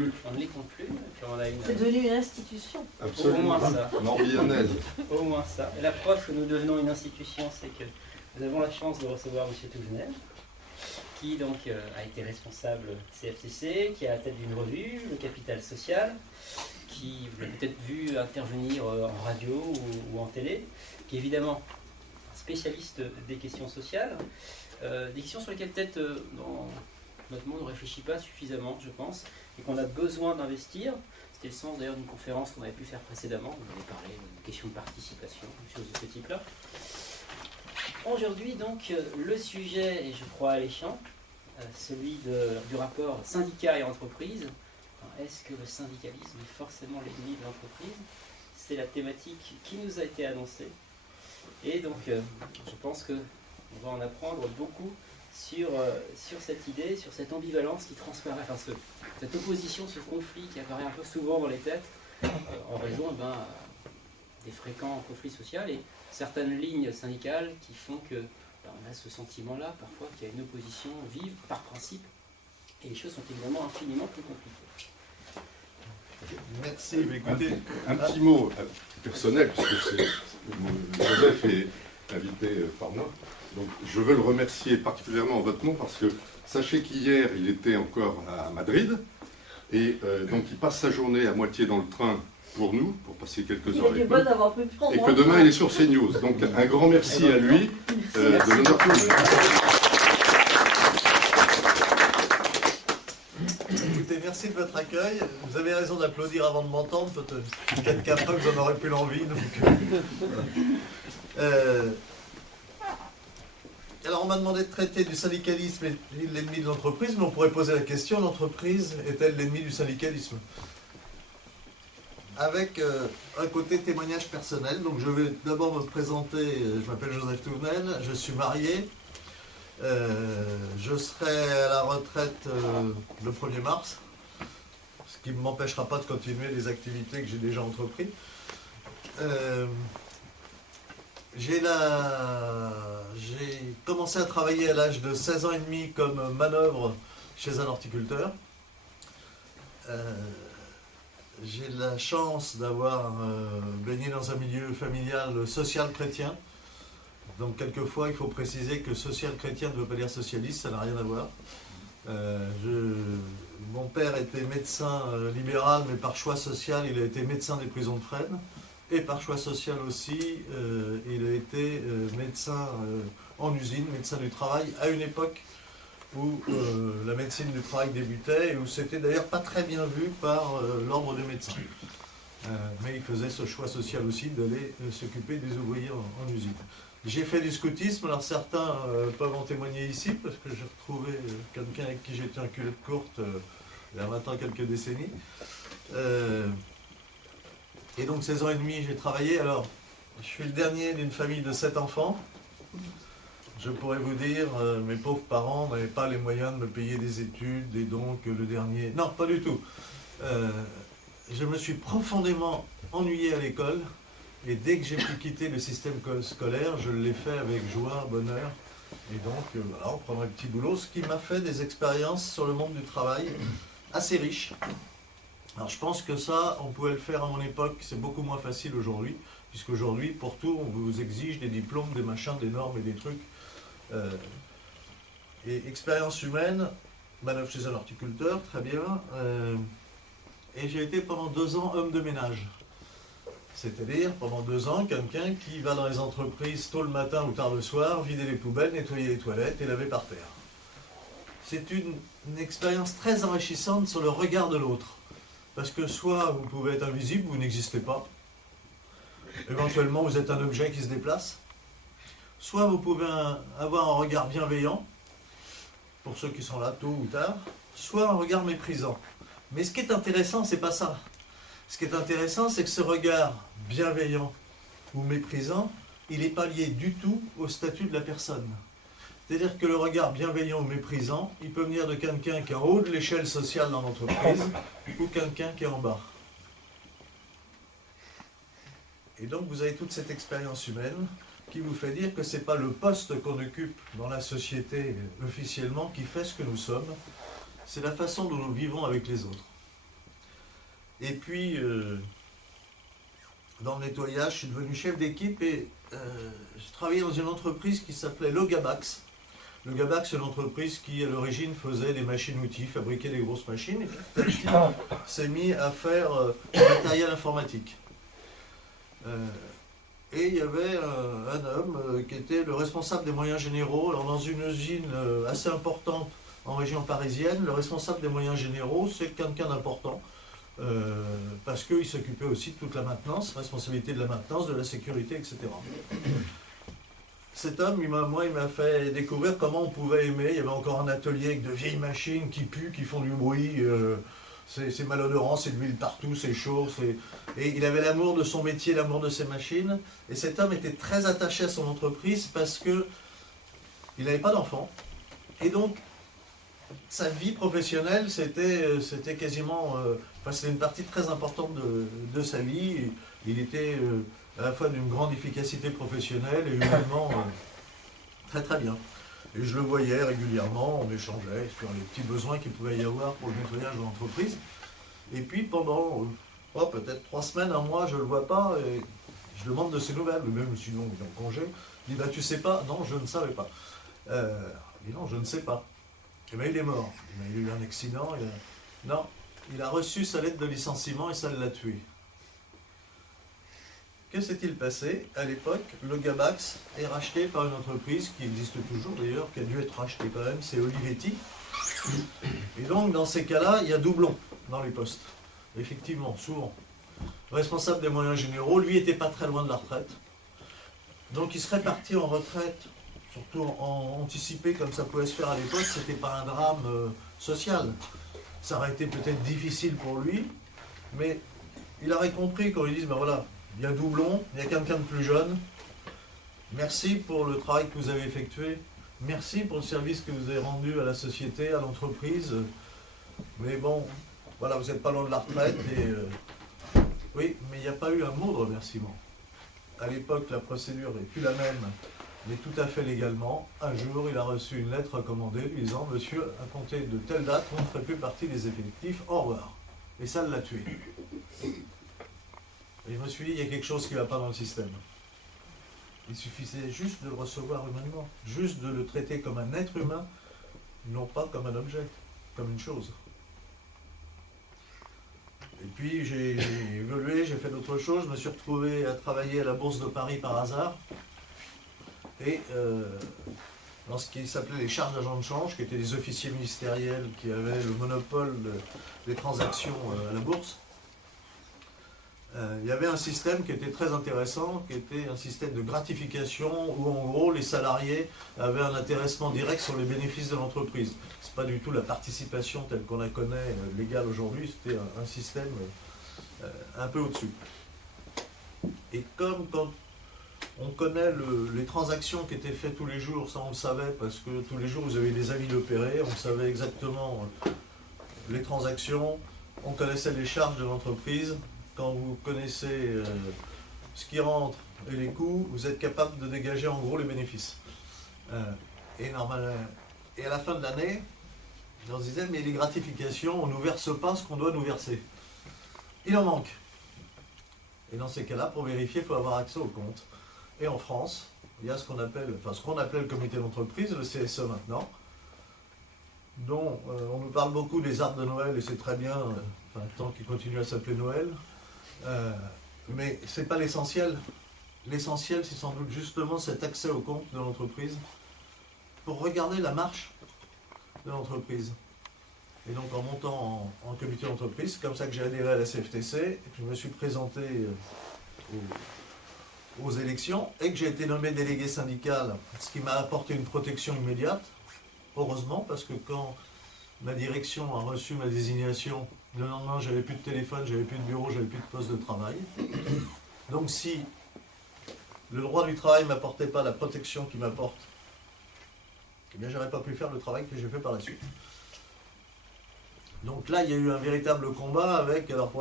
plus. On ne les compte plus. Puis on a une... C'est devenu une institution. Absolument. Au moins ça. Morbihannaise. Au moins ça. Et la preuve que nous devenons une institution, c'est que nous avons la chance de recevoir M. Tougenet, qui donc a été responsable CFCC, qui est à la tête d'une revue, Le Capital Social, qui vous l'avez peut-être vu intervenir en radio ou en télé, qui est évidemment un spécialiste des questions sociales, des questions sur lesquelles peut-être notre monde ne réfléchit pas suffisamment, je pense, et qu'on a besoin d'investir. C'était le sens d'ailleurs d'une conférence qu'on avait pu faire précédemment, où on avait parlé de questions de participation, des choses de ce type-là. Aujourd'hui donc, le sujet est je crois alléchant, celui du rapport syndicat et entreprise. Est-ce que le syndicalisme est forcément l'ennemi de l'entreprise? C'est la thématique qui nous a été annoncée. Et donc, je pense qu'on va en apprendre beaucoup sur cette idée, sur cette ambivalence qui transparaît, enfin cette opposition, ce conflit qui apparaît un peu souvent dans les têtes en raison des fréquents conflits sociaux et certaines lignes syndicales qui font que on a ce sentiment-là parfois qu'il y a une opposition vive par principe et les choses sont évidemment infiniment plus compliquées. Merci. Écoutez, Un petit mot personnel, puisque Joseph est invité par moi. Donc, je veux le remercier particulièrement en votre nom parce que sachez qu'hier, il était encore à Madrid et donc il passe sa journée à moitié dans le train pour nous, pour passer quelques heures avec nous. Et que demain, il est sur CNews. Donc, un grand merci à lui de nous avoir merci de votre accueil. Vous avez raison d'applaudir avant de m'entendre. Peut-être qu'après, vous en aurez plus l'envie. Alors, on m'a demandé de traiter du syndicalisme et l'ennemi de l'entreprise, mais on pourrait poser la question, l'entreprise est-elle l'ennemi du syndicalisme? Avec un côté témoignage personnel. Donc, je vais d'abord me présenter. Je m'appelle Joseph Tougenet, je suis marié. Je serai à la retraite le 1er mars, ce qui ne m'empêchera pas de continuer les activités que j'ai déjà entreprises. J'ai commencé à travailler à l'âge de 16 ans et demi comme manœuvre chez un horticulteur. J'ai la chance d'avoir baigné dans un milieu familial social chrétien. Donc quelquefois, il faut préciser que social chrétien ne veut pas dire socialiste, ça n'a rien à voir. Mon père était médecin libéral, mais par choix social, il a été médecin des prisons de Fresnes. Et par choix social aussi, il a été médecin en usine, médecin du travail, à une époque où la médecine du travail débutait et où c'était d'ailleurs pas très bien vu par l'ordre des médecins. Mais il faisait ce choix social aussi d'aller s'occuper des ouvriers en usine. J'ai fait du scoutisme, alors certains peuvent en témoigner ici, parce que j'ai retrouvé quelqu'un avec qui j'étais en culotte courte il y a maintenant quelques décennies. Et donc 16 ans et demi, j'ai travaillé. Alors, je suis le dernier d'une famille de 7 enfants. Je pourrais vous dire, mes pauvres parents n'avaient pas les moyens de me payer des études, et donc le dernier... Non, pas du tout. Je me suis profondément ennuyé à l'école. Et dès que j'ai pu quitter le système scolaire, je l'ai fait avec joie, bonheur. Et donc, voilà, en prenant un petit boulot, ce qui m'a fait des expériences sur le monde du travail assez riches. Alors, je pense que ça, on pouvait le faire à mon époque, c'est beaucoup moins facile aujourd'hui, puisqu'aujourd'hui, pour tout, on vous exige des diplômes, des machins, des normes et des trucs. Et expérience humaine, manœuvre chez un horticulteur, très bien. Et j'ai été pendant 2 ans homme de ménage. C'est-à-dire, pendant 2 ans, quelqu'un qui va dans les entreprises tôt le matin ou tard le soir, vider les poubelles, nettoyer les toilettes et laver par terre. C'est une expérience très enrichissante sur le regard de l'autre. Parce que soit vous pouvez être invisible, vous n'existez pas. Éventuellement, vous êtes un objet qui se déplace. Soit vous pouvez avoir un regard bienveillant, pour ceux qui sont là tôt ou tard, soit un regard méprisant. Mais ce qui est intéressant, c'est pas ça. Ce qui est intéressant, c'est que ce regard bienveillant ou méprisant, il n'est pas lié du tout au statut de la personne. C'est-à-dire que le regard bienveillant ou méprisant, il peut venir de quelqu'un qui est en haut de l'échelle sociale dans l'entreprise ou quelqu'un qui est en bas. Et donc vous avez toute cette expérience humaine qui vous fait dire que ce n'est pas le poste qu'on occupe dans la société officiellement qui fait ce que nous sommes, c'est la façon dont nous vivons avec les autres. Et puis, dans le nettoyage, je suis devenu chef d'équipe et j'ai travaillé dans une entreprise qui s'appelait Logabax. Logabax, c'est une entreprise qui, à l'origine, faisait des machines-outils, fabriquait des grosses machines, et petit à petit s'est mis à faire du matériel informatique. Et il y avait un homme qui était le responsable des moyens généraux. Alors, dans une usine assez importante en région parisienne, le responsable des moyens généraux, c'est quelqu'un d'important. Parce qu'il s'occupait aussi de toute la maintenance, responsabilité de la maintenance, de la sécurité, etc. Cet homme, il m'a fait découvrir comment on pouvait aimer. Il y avait encore un atelier avec de vieilles machines qui puent, qui font du bruit. C'est malodorant, c'est de l'huile partout, c'est chaud. Et il avait l'amour de son métier, l'amour de ses machines. Et cet homme était très attaché à son entreprise parce que il n'avait pas d'enfant. Et donc, sa vie professionnelle, c'était quasiment... c'était une partie très importante de sa vie. Il était à la fois d'une grande efficacité professionnelle et humainement très très bien. Et je le voyais régulièrement, on échangeait sur les petits besoins qu'il pouvait y avoir pour le nettoyage de l'entreprise. Et puis pendant peut-être 3 semaines, un mois, je ne le vois pas et je demande de ses nouvelles. Même si non, il est en congé. Il dit, tu sais pas? Non, je ne savais pas. Il dit, non, je ne sais pas. Et bien il est mort. Il a eu un accident. Non, il a reçu sa lettre de licenciement et ça l'a tué. Que s'est-il passé? À l'époque, le Gabax est racheté par une entreprise qui existe toujours d'ailleurs, qui a dû être rachetée quand même, c'est Olivetti. Et donc dans ces cas-là, il y a doublon dans les postes. Effectivement, souvent. Responsable des moyens généraux, lui n'était pas très loin de la retraite. Donc il serait parti en retraite, surtout anticipé comme ça pouvait se faire à l'époque, c'était pas un drame social. Ça aurait été peut-être difficile pour lui, mais il aurait compris quand ils disent, ben voilà, il y a doublon, il y a quelqu'un de plus jeune. Merci pour le travail que vous avez effectué. Merci pour le service que vous avez rendu à la société, à l'entreprise. Mais bon, voilà, vous n'êtes pas loin de la retraite. Oui, mais il n'y a pas eu un mot de remerciement. À l'époque, la procédure n'est plus la même, mais tout à fait légalement. Un jour, il a reçu une lettre recommandée lui disant, monsieur, à compter de telle date, on ne ferait plus partie des effectifs, au revoir. Et ça l'a tué. Et je me suis dit, il y a quelque chose qui ne va pas dans le système. Il suffisait juste de le recevoir humainement, juste de le traiter comme un être humain, non pas comme un objet, comme une chose. Et puis j'ai évolué, j'ai fait d'autres choses, je me suis retrouvé à travailler à la Bourse de Paris par hasard, et dans ce qui s'appelait les charges d'agents de change, qui étaient des officiers ministériels qui avaient le monopole des transactions à la Bourse. Il y avait un système qui était très intéressant, qui était un système de gratification où en gros les salariés avaient un intéressement direct sur les bénéfices de l'entreprise. Ce n'est pas du tout la participation telle qu'on la connaît légale aujourd'hui, c'était un système un peu au-dessus. Et comme quand on connaît les transactions qui étaient faites tous les jours, ça on le savait parce que tous les jours vous avez des avis d'opérer, on savait exactement les transactions, on connaissait les charges de l'entreprise. Quand vous connaissez ce qui rentre et les coûts, vous êtes capable de dégager en gros les bénéfices. Et à la fin de l'année, on se disait, mais les gratifications, on ne nous verse pas ce qu'on doit nous verser. Il en manque. Et dans ces cas-là, pour vérifier, il faut avoir accès au compte. Et en France, il y a ce qu'on appelle le comité d'entreprise, le CSE maintenant, dont on nous parle beaucoup des arbres de Noël, et c'est très bien, tant qu'il continue à s'appeler Noël. Mais ce n'est pas l'essentiel. L'essentiel, c'est sans doute justement cet accès au compte de l'entreprise pour regarder la marche de l'entreprise. Et donc en montant en comité d'entreprise, c'est comme ça que j'ai adhéré à la CFTC, et que je me suis présenté aux élections et que j'ai été nommé délégué syndical, ce qui m'a apporté une protection immédiate, heureusement, parce que quand ma direction a reçu ma désignation, le lendemain, j'avais plus de téléphone, j'avais plus de bureau, j'avais plus de poste de travail. Donc si le droit du travail ne m'apportait pas la protection qu'il m'apporte, eh bien, je n'aurais pas pu faire le travail que j'ai fait par la suite. Donc là, il y a eu un véritable combat avec, alors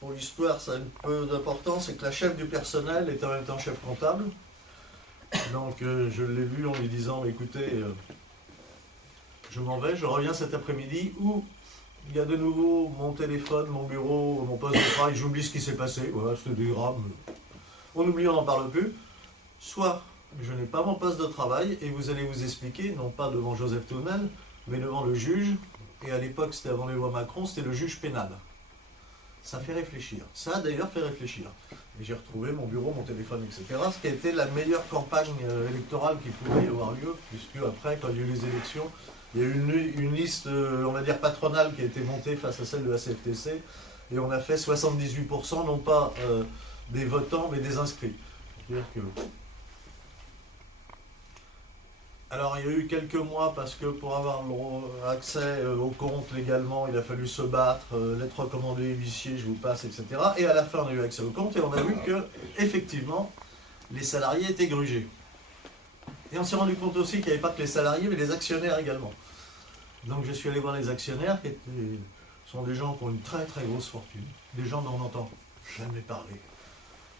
pour l'histoire, ça a un peu d'importance, c'est que la chef du personnel est en même temps chef comptable. Donc je l'ai vu en lui disant, écoutez, je m'en vais, je reviens cet après-midi, ou il y a de nouveau mon téléphone, mon bureau, mon poste de travail, j'oublie ce qui s'est passé, voilà, c'était des drames. On oublie, on n'en parle plus. Soit je n'ai pas mon poste de travail et vous allez vous expliquer, non pas devant Joseph Tournel, mais devant le juge, et à l'époque c'était avant les lois Macron, c'était le juge pénal. Ça fait réfléchir. Ça a d'ailleurs fait réfléchir. Et j'ai retrouvé mon bureau, mon téléphone, etc. Ce qui a été la meilleure campagne électorale qui pouvait y avoir lieu, puisque après, quand il y a eu les élections, il y a eu une liste, on va dire, patronale qui a été montée face à celle de la CFTC, et on a fait 78%, non pas des votants, mais des inscrits. C'est-à-dire que... Alors, il y a eu quelques mois, parce que pour avoir accès au compte légalement, il a fallu se battre, lettre recommandée, huissier, je vous passe, etc. Et à la fin, on a eu accès au compte, et on a vu que, effectivement, les salariés étaient grugés. Et on s'est rendu compte aussi qu'il n'y avait pas que les salariés, mais les actionnaires également. Donc, je suis allé voir les actionnaires, qui sont des gens qui ont une très très grosse fortune, des gens dont on n'entend jamais parler.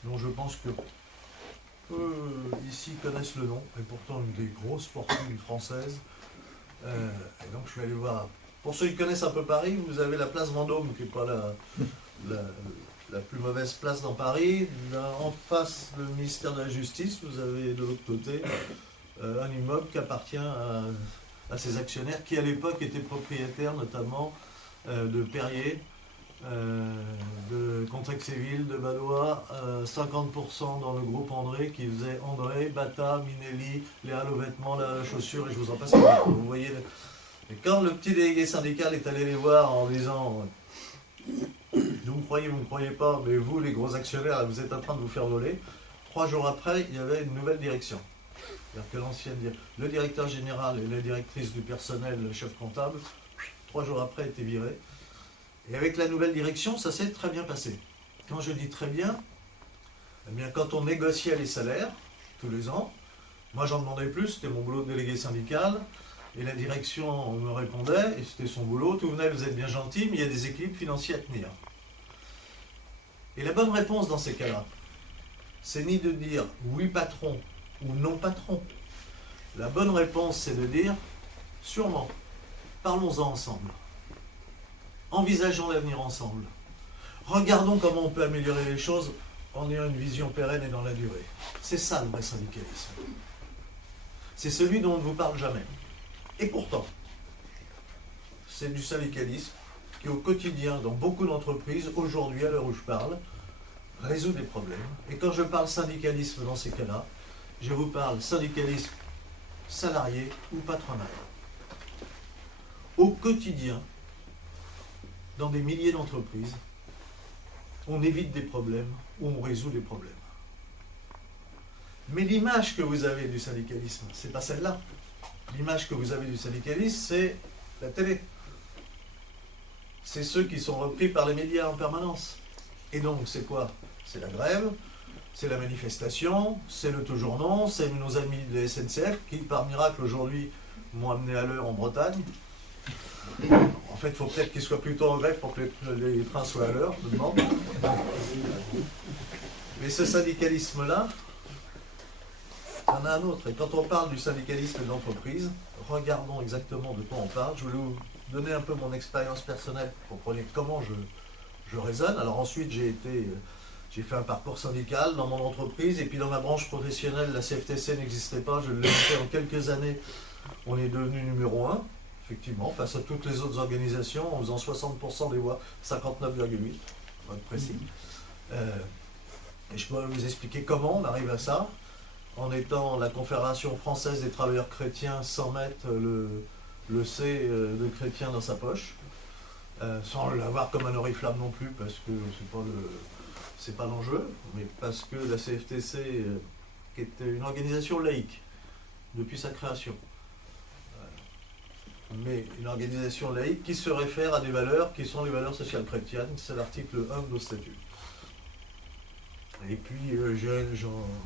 Donc, je pense que ici connaissent le nom, et pourtant une des grosses fortunes françaises. Et donc je suis allé voir. Pour ceux qui connaissent un peu Paris, vous avez la place Vendôme, qui n'est pas la plus mauvaise place dans Paris. Là, en face, le ministère de la Justice, vous avez de l'autre côté un immeuble qui appartient à ces actionnaires qui à l'époque étaient propriétaires notamment de Perrier, de Contrexéville, de Valois, 50% dans le groupe André qui faisait André, Bata, Minelli, les halles aux vêtements, la chaussure et je vous en passe. Vous voyez. Et quand le petit délégué syndical est allé les voir en disant vous me croyez pas, mais vous les gros actionnaires vous êtes en train de vous faire voler, 3 jours après il y avait une nouvelle direction. C'est-à-dire que le directeur général et la directrice du personnel, le chef comptable, 3 jours après étaient virés. Et avec la nouvelle direction, ça s'est très bien passé. Quand je dis très bien, eh bien quand on négociait les salaires, tous les ans, moi j'en demandais plus, c'était mon boulot de délégué syndical, et la direction me répondait, et c'était son boulot, tout venait, vous êtes bien gentil, mais il y a des équilibres financiers à tenir. Et la bonne réponse dans ces cas-là, c'est ni de dire oui patron ou non patron. La bonne réponse, c'est de dire sûrement, parlons-en ensemble. Envisageons l'avenir ensemble. Regardons comment on peut améliorer les choses en ayant une vision pérenne et dans la durée. C'est ça le vrai syndicalisme. C'est celui dont on ne vous parle jamais. Et pourtant, c'est du syndicalisme qui au quotidien, dans beaucoup d'entreprises, aujourd'hui, à l'heure où je parle, résout des problèmes. Et quand je parle syndicalisme dans ces cas-là, je vous parle syndicalisme salarié ou patronal. Au quotidien, dans des milliers d'entreprises, on évite des problèmes ou on résout des problèmes. Mais l'image que vous avez du syndicalisme, c'est pas celle-là. L'image que vous avez du syndicalisme, c'est la télé. C'est ceux qui sont repris par les médias en permanence. Et donc, c'est quoi? C'est la grève, c'est la manifestation, c'est le toujours non, c'est nos amis de la SNCF qui, par miracle, aujourd'hui, m'ont amené à l'heure en Bretagne. En fait, il faut peut-être qu'ils soient plutôt en grève pour que les trains soient à l'heure, je me demande. Mais ce syndicalisme-là, il y en a un autre. Et quand on parle du syndicalisme d'entreprise, regardons exactement de quoi on parle. Je vais vous donner un peu mon expérience personnelle pour que vous compreniez comment je raisonne. Alors ensuite, j'ai fait un parcours syndical dans mon entreprise et puis dans ma branche professionnelle, la CFTC n'existait pas. Je l'ai fait en quelques années. On est devenu numéro 1. Effectivement, face à toutes les autres organisations, en faisant 60% des voix, 59,8, pour être précis. Et je peux vous expliquer comment on arrive à ça, en étant la Confédération française des travailleurs chrétiens sans mettre le C de chrétien dans sa poche, sans l'avoir comme un oriflamme non plus, parce que c'est pas l'enjeu, mais parce que la CFTC, qui était une organisation laïque depuis sa création, mais une organisation laïque qui se réfère à des valeurs qui sont les valeurs sociales chrétiennes, c'est l'article 1 de nos statuts. Et puis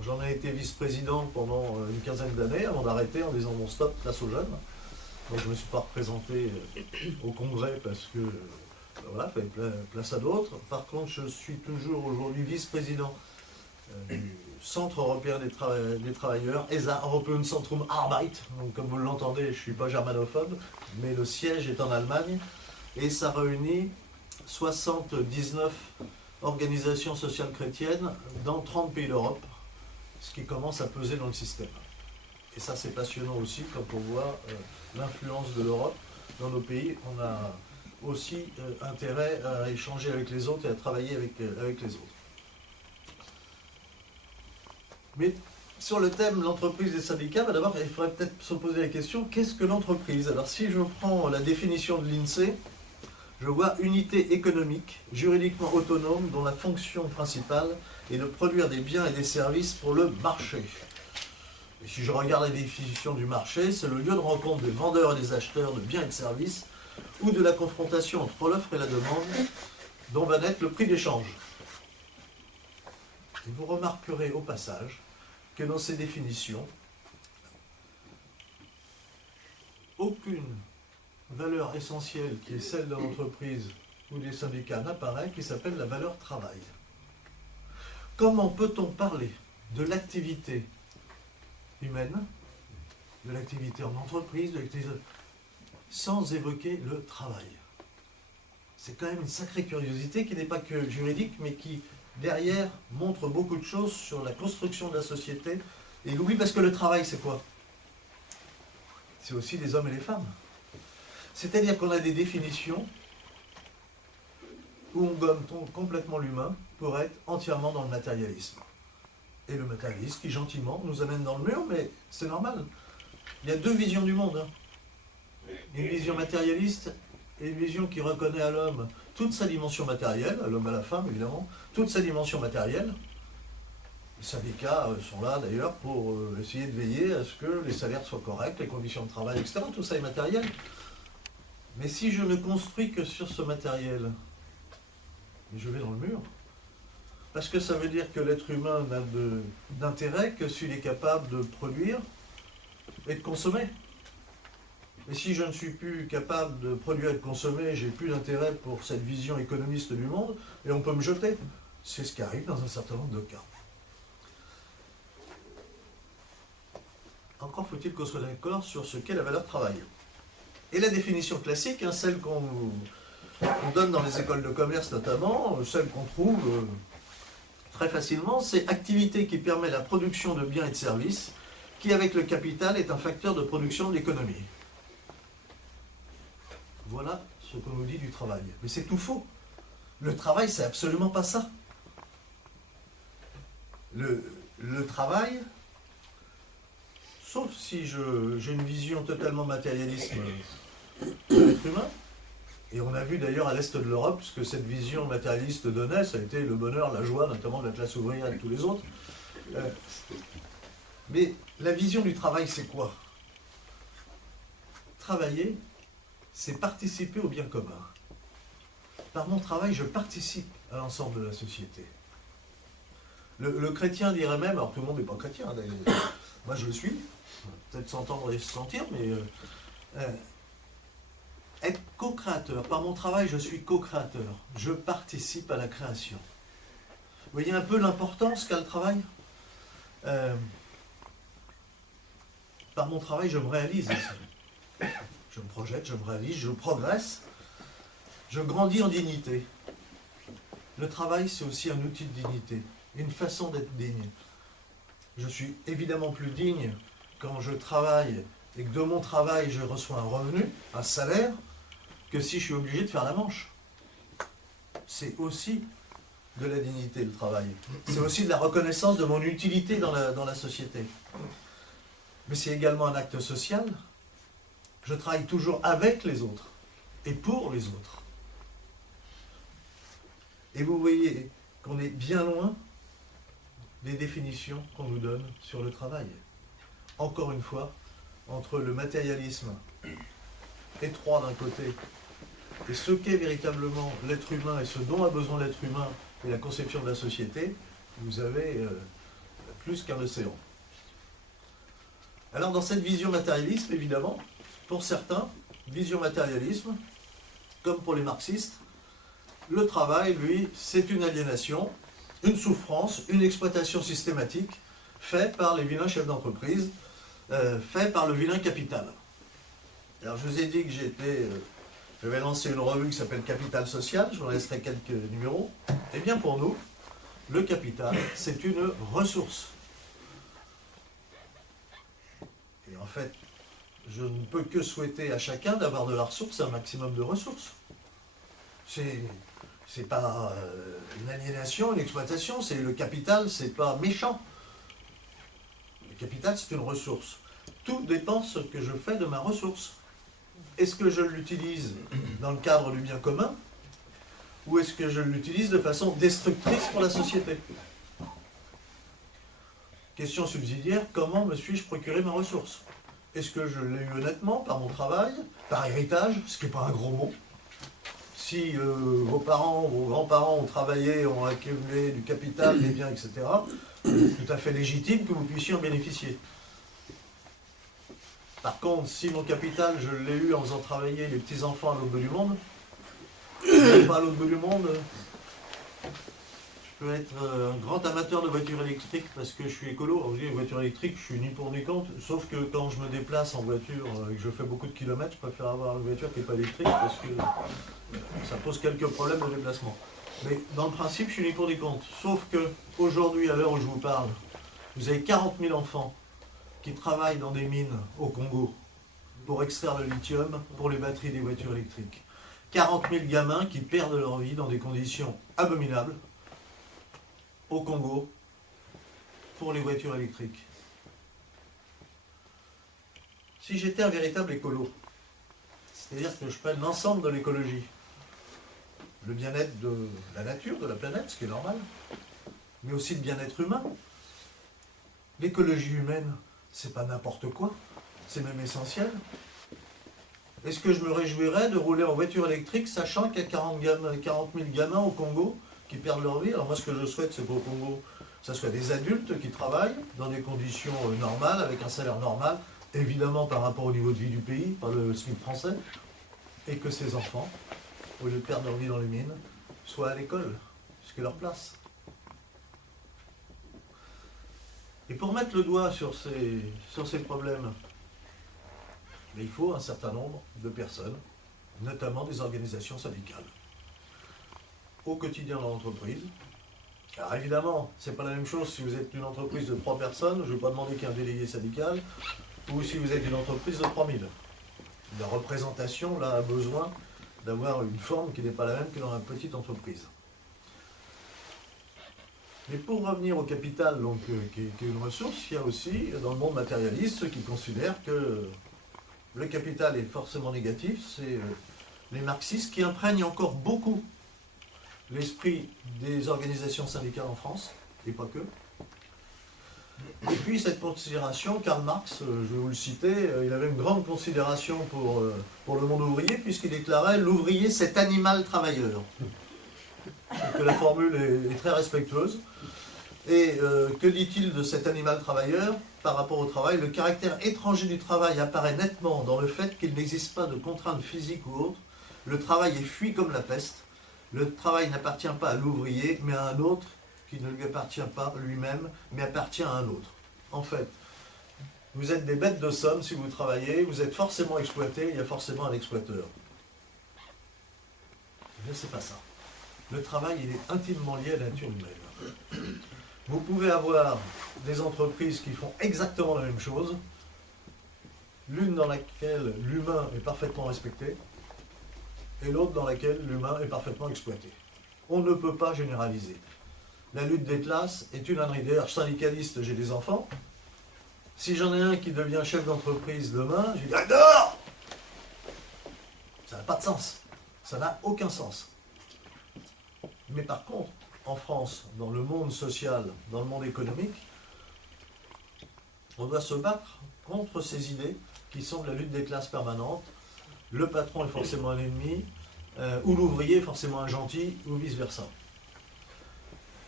j'en ai été vice-président pendant une quinzaine d'années avant d'arrêter en disant bon stop, place aux jeunes. Donc je ne me suis pas représenté au congrès parce que voilà, il fallait place à d'autres. Par contre, je suis toujours aujourd'hui vice-président du Centre européen des travailleurs, ESA, European Centrum Arbeit. Donc comme vous l'entendez, je ne suis pas germanophone, mais le siège est en Allemagne. et ça réunit 79 organisations sociales chrétiennes dans 30 pays d'Europe, ce qui commence à peser dans le système. Et ça, c'est passionnant aussi quand on voit l'influence de l'Europe dans nos pays. On a aussi intérêt à échanger avec les autres et à travailler avec les autres. Mais sur le thème l'entreprise et syndicats, d'abord, il faudrait peut-être se poser la question, qu'est-ce que l'entreprise? Alors si je prends la définition de l'INSEE, je vois unité économique, juridiquement autonome, dont la fonction principale est de produire des biens et des services pour le marché. Et si je regarde la définition du marché, c'est le lieu de rencontre des vendeurs et des acheteurs de biens et de services, ou de la confrontation entre l'offre et la demande, dont va naître le prix d'échange. Et vous remarquerez au passage que dans ces définitions, aucune valeur essentielle qui est celle de l'entreprise ou des syndicats n'apparaît, qui s'appelle la valeur travail. Comment peut-on parler de l'activité humaine, de l'activité en entreprise, de l'activité sans évoquer le travail? C'est quand même une sacrée curiosité qui n'est pas que juridique, mais qui, derrière, montre beaucoup de choses sur la construction de la société. Et oui, parce que le travail, c'est quoi? C'est aussi les hommes et les femmes. C'est-à-dire qu'on a des définitions où on gomme complètement l'humain pour être entièrement dans le matérialisme. Et le matérialisme qui, gentiment, nous amène dans le mur, mais c'est normal. Il y a deux visions du monde. Une vision matérialiste et une vision qui reconnaît à l'homme toute sa dimension matérielle, à l'homme et à la femme évidemment, toute sa dimension matérielle. Les syndicats sont là d'ailleurs pour essayer de veiller à ce que les salaires soient corrects, les conditions de travail, etc. Tout ça est matériel. Mais si je ne construis que sur ce matériel, je vais dans le mur. Parce que ça veut dire que l'être humain n'a d'intérêt que s'il est capable de produire et de consommer. Et si je ne suis plus capable de produire et de consommer, j'ai plus d'intérêt pour cette vision économiste du monde, et on peut me jeter. C'est ce qui arrive dans un certain nombre de cas. Encore faut-il qu'on soit d'accord sur ce qu'est la valeur travail. Et la définition classique, celle qu'on donne dans les écoles de commerce notamment, celle qu'on trouve très facilement, c'est activité qui permet la production de biens et de services, qui avec le capital est un facteur de production de l'économie. Voilà ce qu'on nous dit du travail. Mais c'est tout faux. Le travail, c'est absolument pas ça. Le travail, sauf si j'ai une vision totalement matérialiste de l'être humain, et on a vu d'ailleurs à l'est de l'Europe ce que cette vision matérialiste donnait, ça a été le bonheur, la joie, notamment de la classe ouvrière et tous les autres. Mais la vision du travail, c'est quoi? Travailler, c'est participer au bien commun. Par mon travail, je participe à l'ensemble de la société. Le chrétien dirait même, alors tout le monde n'est pas chrétien, moi je le suis, peut-être s'entendre et se sentir, mais être co-créateur. Par mon travail, je suis co-créateur. Je participe à la création. Vous voyez un peu l'importance qu'a le travail? Par mon travail, je me réalise aussi. Je me projette, je me réalise, je progresse, je grandis en dignité. Le travail, c'est aussi un outil de dignité, une façon d'être digne. Je suis évidemment plus digne quand je travaille et que de mon travail, je reçois un revenu, un salaire, que si je suis obligé de faire la manche. C'est aussi de la dignité, le travail. C'est aussi de la reconnaissance de mon utilité dans la société. Mais c'est également un acte social. Je travaille toujours avec les autres et pour les autres. Et vous voyez qu'on est bien loin des définitions qu'on nous donne sur le travail. Encore une fois, entre le matérialisme étroit d'un côté et ce qu'est véritablement l'être humain et ce dont a besoin l'être humain et la conception de la société, vous avez plus qu'un océan. Alors dans cette vision matérialisme, évidemment, pour certains, vision matérialisme, comme pour les marxistes, le travail, lui, c'est une aliénation, une souffrance, une exploitation systématique faite par les vilains chefs d'entreprise, faite par le vilain capital. Alors je vous ai dit que j'étais Je vais lancer une revue qui s'appelle Capital Social, je vous laisserai quelques numéros. Eh bien pour nous, le capital, c'est une ressource. Et en fait, je ne peux que souhaiter à chacun d'avoir de la ressource, un maximum de ressources. C'est pas une aliénation, une exploitation, c'est le capital, c'est pas méchant. Le capital, c'est une ressource. Tout dépend de ce que je fais de ma ressource. Est-ce que je l'utilise dans le cadre du bien commun ou est-ce que je l'utilise de façon destructrice pour la société? Question subsidiaire, comment me suis-je procuré ma ressource? Est-ce que je l'ai eu honnêtement par mon travail, par héritage, ce qui n'est pas un gros mot? Si vos parents, vos grands-parents ont travaillé, ont accumulé du capital, des biens, etc., c'est tout à fait légitime que vous puissiez en bénéficier. Par contre, si mon capital, je l'ai eu en faisant travailler les petits-enfants à l'autre bout du monde, pas à l'autre bout du monde, je peux être un grand amateur de voitures électriques parce que je suis écolo. Alors, je dis, les voitures électriques, je suis ni pour ni contre, sauf que quand je me déplace en voiture et que je fais beaucoup de kilomètres, je préfère avoir une voiture qui n'est pas électrique parce que ça pose quelques problèmes de déplacement. Mais dans le principe, je suis ni pour ni contre. Sauf que aujourd'hui, à l'heure où je vous parle, vous avez 40 000 enfants qui travaillent dans des mines au Congo pour extraire le lithium pour les batteries des voitures électriques. 40 000 gamins qui perdent leur vie dans des conditions abominables au Congo pour les voitures électriques. Si j'étais un véritable écolo, c'est-à-dire que je prenne l'ensemble de l'écologie, le bien-être de la nature, de la planète, ce qui est normal, mais aussi le bien-être humain. L'écologie humaine, c'est pas n'importe quoi, c'est même essentiel. Est-ce que je me réjouirais de rouler en voiture électrique, sachant qu'il y a 40 000 gamins au Congo qui perdent leur vie? Alors moi, ce que je souhaite, c'est qu'au Congo, ça soit des adultes qui travaillent dans des conditions normales, avec un salaire normal, évidemment par rapport au niveau de vie du pays, par le SMIC français, et que ces enfants, au lieu de perdre leur vie dans les mines, soient à l'école, ce qui est leur place. Et pour mettre le doigt sur ces problèmes, il faut un certain nombre de personnes, notamment des organisations syndicales, au quotidien dans l'entreprise. Alors évidemment, ce n'est pas la même chose si vous êtes une entreprise de 3 personnes, je ne vais pas demander qu'il y ait un délégué syndical, ou si vous êtes une entreprise de 3000. La représentation, là, a besoin d'avoir une forme qui n'est pas la même que dans la petite entreprise. Mais pour revenir au capital, donc, qui est une ressource, il y a aussi, dans le monde matérialiste, ceux qui considèrent que le capital est forcément négatif. C'est les marxistes qui imprègnent encore beaucoup l'esprit des organisations syndicales en France, et pas que. Et puis cette considération, Karl Marx, je vais vous le citer, il avait une grande considération pour le monde ouvrier, puisqu'il déclarait « l'ouvrier, c'est animal travailleur ». Que la formule est très respectueuse. Et que dit-il de cet animal travailleur par rapport au travail? Le caractère étranger du travail apparaît nettement dans le fait qu'il n'existe pas de contraintes physiques ou autres. Le travail est fui comme la peste. Le travail n'appartient pas à l'ouvrier, mais à un autre qui ne lui appartient pas lui-même, mais appartient à un autre. En fait, vous êtes des bêtes de somme si vous travaillez, vous êtes forcément exploité, il y a forcément un exploiteur. Mais c'est pas ça. Le travail, il est intimement lié à la nature humaine. Vous pouvez avoir des entreprises qui font exactement la même chose, l'une dans laquelle l'humain est parfaitement respecté, et l'autre dans laquelle l'humain est parfaitement exploité. On ne peut pas généraliser. La lutte des classes est une ânerie. D'ailleurs, syndicaliste, j'ai des enfants. Si j'en ai un qui devient chef d'entreprise demain, je lui dis « dehors !» Ça n'a pas de sens. Ça n'a aucun sens. Mais par contre, en France, dans le monde social, dans le monde économique, on doit se battre contre ces idées qui sont de la lutte des classes permanente. Le patron est forcément un ennemi, ou l'ouvrier est forcément un gentil, ou vice-versa.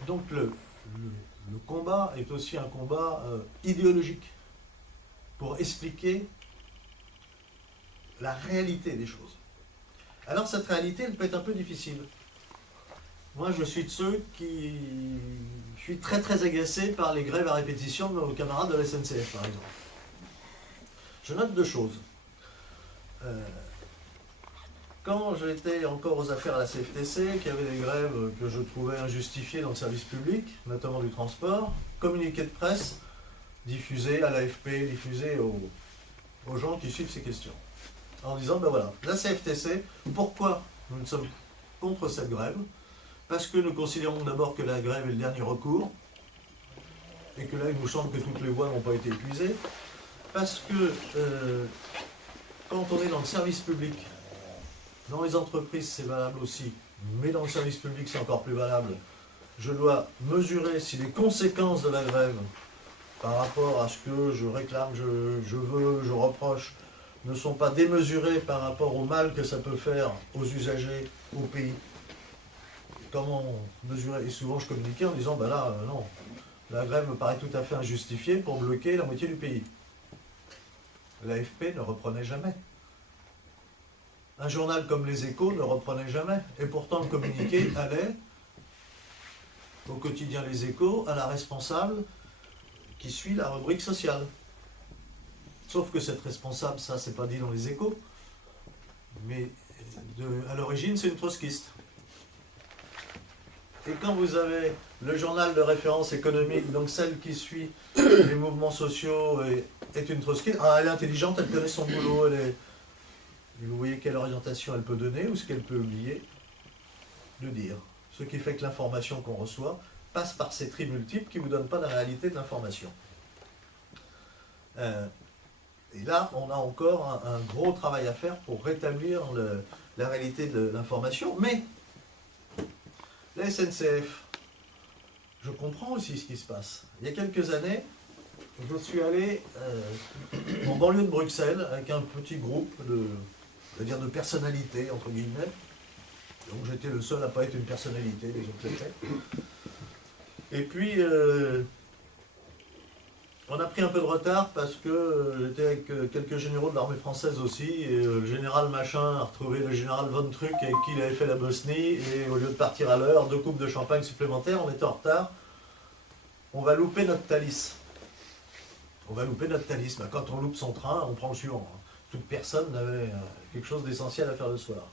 Donc le combat est aussi un combat idéologique pour expliquer la réalité des choses. Alors cette réalité, elle peut être un peu difficile. Moi, je suis de ceux qui... Je suis très très agacé par les grèves à répétition de nos camarades de la SNCF, par exemple. Je note 2 choses. quand j'étais encore aux affaires à la CFTC, qu'il y avait des grèves que je trouvais injustifiées dans le service public, notamment du transport, communiqué de presse diffusé à l'AFP, diffusé aux gens qui suivent ces questions. En disant, ben voilà, la CFTC, pourquoi nous sommes contre cette grève? Parce que nous considérons d'abord que la grève est le dernier recours, et que là, il nous semble que toutes les voies n'ont pas été épuisées, parce que quand on est dans le service public, dans les entreprises, c'est valable aussi, mais dans le service public, c'est encore plus valable. Je dois mesurer si les conséquences de la grève, par rapport à ce que je réclame, je veux, je reproche, ne sont pas démesurées par rapport au mal que ça peut faire aux usagers, au pays. Comment mesurer? Et souvent, je communiquais en disant, ben là, non, la grève me paraît tout à fait injustifiée pour bloquer la moitié du pays. L'AFP ne reprenait jamais. Un journal comme Les Échos ne reprenait jamais. Et pourtant, le communiqué allait au quotidien Les Échos à la responsable qui suit la rubrique sociale. Sauf que cette responsable, ça, c'est pas dit dans Les Échos, mais à l'origine, c'est une trotskiste. Et quand vous avez le journal de référence économique, donc celle qui suit les mouvements sociaux, est une trotskiste, elle est intelligente, elle connaît son boulot, vous voyez quelle orientation elle peut donner ou ce qu'elle peut oublier de dire. Ce qui fait que l'information qu'on reçoit passe par ces tri multiples qui ne vous donnent pas la réalité de l'information. Et là, on a encore un gros travail à faire pour rétablir la réalité de l'information. Mais la SNCF, je comprends aussi ce qui se passe. Il y a quelques années, je suis allé en banlieue de Bruxelles avec un petit groupe de personnalités, entre guillemets. Donc j'étais le seul à ne pas être une personnalité, les autres l'étaient. Et puis, on a pris un peu de retard parce que j'étais avec quelques généraux de l'armée française aussi, et le général Machin a retrouvé le général Von Truck avec qui il avait fait la Bosnie, et au lieu de partir à l'heure, 2 coupes de champagne supplémentaires, on était en retard. On va louper notre Thalys. On va louper notre Thalys. Ben, quand on loupe son train, on prend le suivant. Toute personne n'avait quelque chose d'essentiel à faire le soir.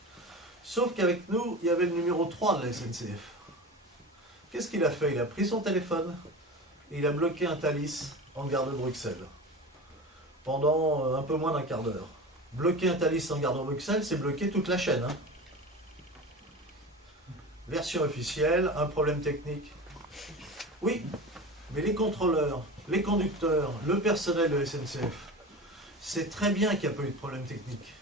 Sauf qu'avec nous, il y avait le numéro 3 de la SNCF. Qu'est-ce qu'il a fait? Il a pris son téléphone et il a bloqué un Thalys en gare de Bruxelles pendant un peu moins d'un quart d'heure. Bloquer un Thalys en gare de Bruxelles, c'est bloquer toute la chaîne. Version officielle, un problème technique. Oui, mais les contrôleurs, les conducteurs, le personnel de la SNCF, sait très bien qu'il n'y a pas eu de problème technique.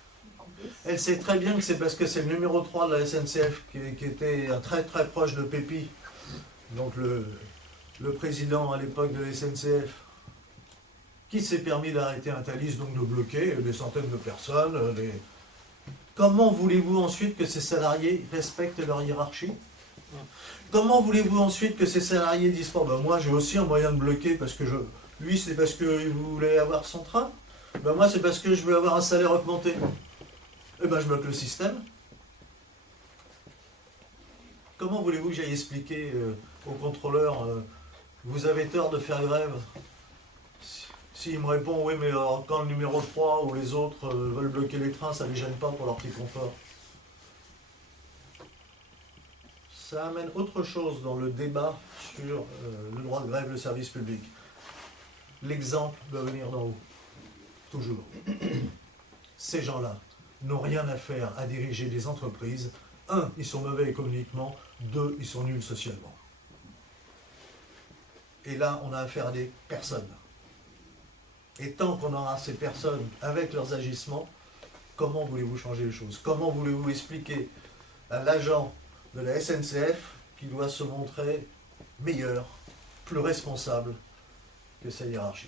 Elle sait très bien que c'est parce que c'est le numéro 3 de la SNCF qui était très très proche de Pépi, donc le président à l'époque de la SNCF, qui s'est permis d'arrêter un Thalys, donc de bloquer des centaines de personnes. Comment voulez-vous ensuite que ces salariés respectent leur hiérarchie? Comment voulez-vous ensuite que ces salariés disent pas, ben moi j'ai aussi un moyen de bloquer parce que lui c'est parce qu'il voulait avoir son train, ben moi c'est parce que je veux avoir un salaire augmenté. Eh ben je bloque le système. Comment voulez-vous que j'aille expliquer au contrôleur vous avez tort de faire grève? S'il me répond oui mais quand le numéro 3 ou les autres veulent bloquer les trains, ça ne les gêne pas pour leur petit confort. Ça amène autre chose dans le débat sur le droit de grève, le service public. L'exemple doit venir d'en haut. Toujours. Ces gens-là n'ont rien à faire à diriger des entreprises. 1, ils sont mauvais économiquement. 2, ils sont nuls socialement. Et là, on a affaire à des personnes. Et tant qu'on aura ces personnes avec leurs agissements, comment voulez-vous changer les choses? Comment voulez-vous expliquer à l'agent de la SNCF qui doit se montrer meilleur, plus responsable que sa hiérarchie?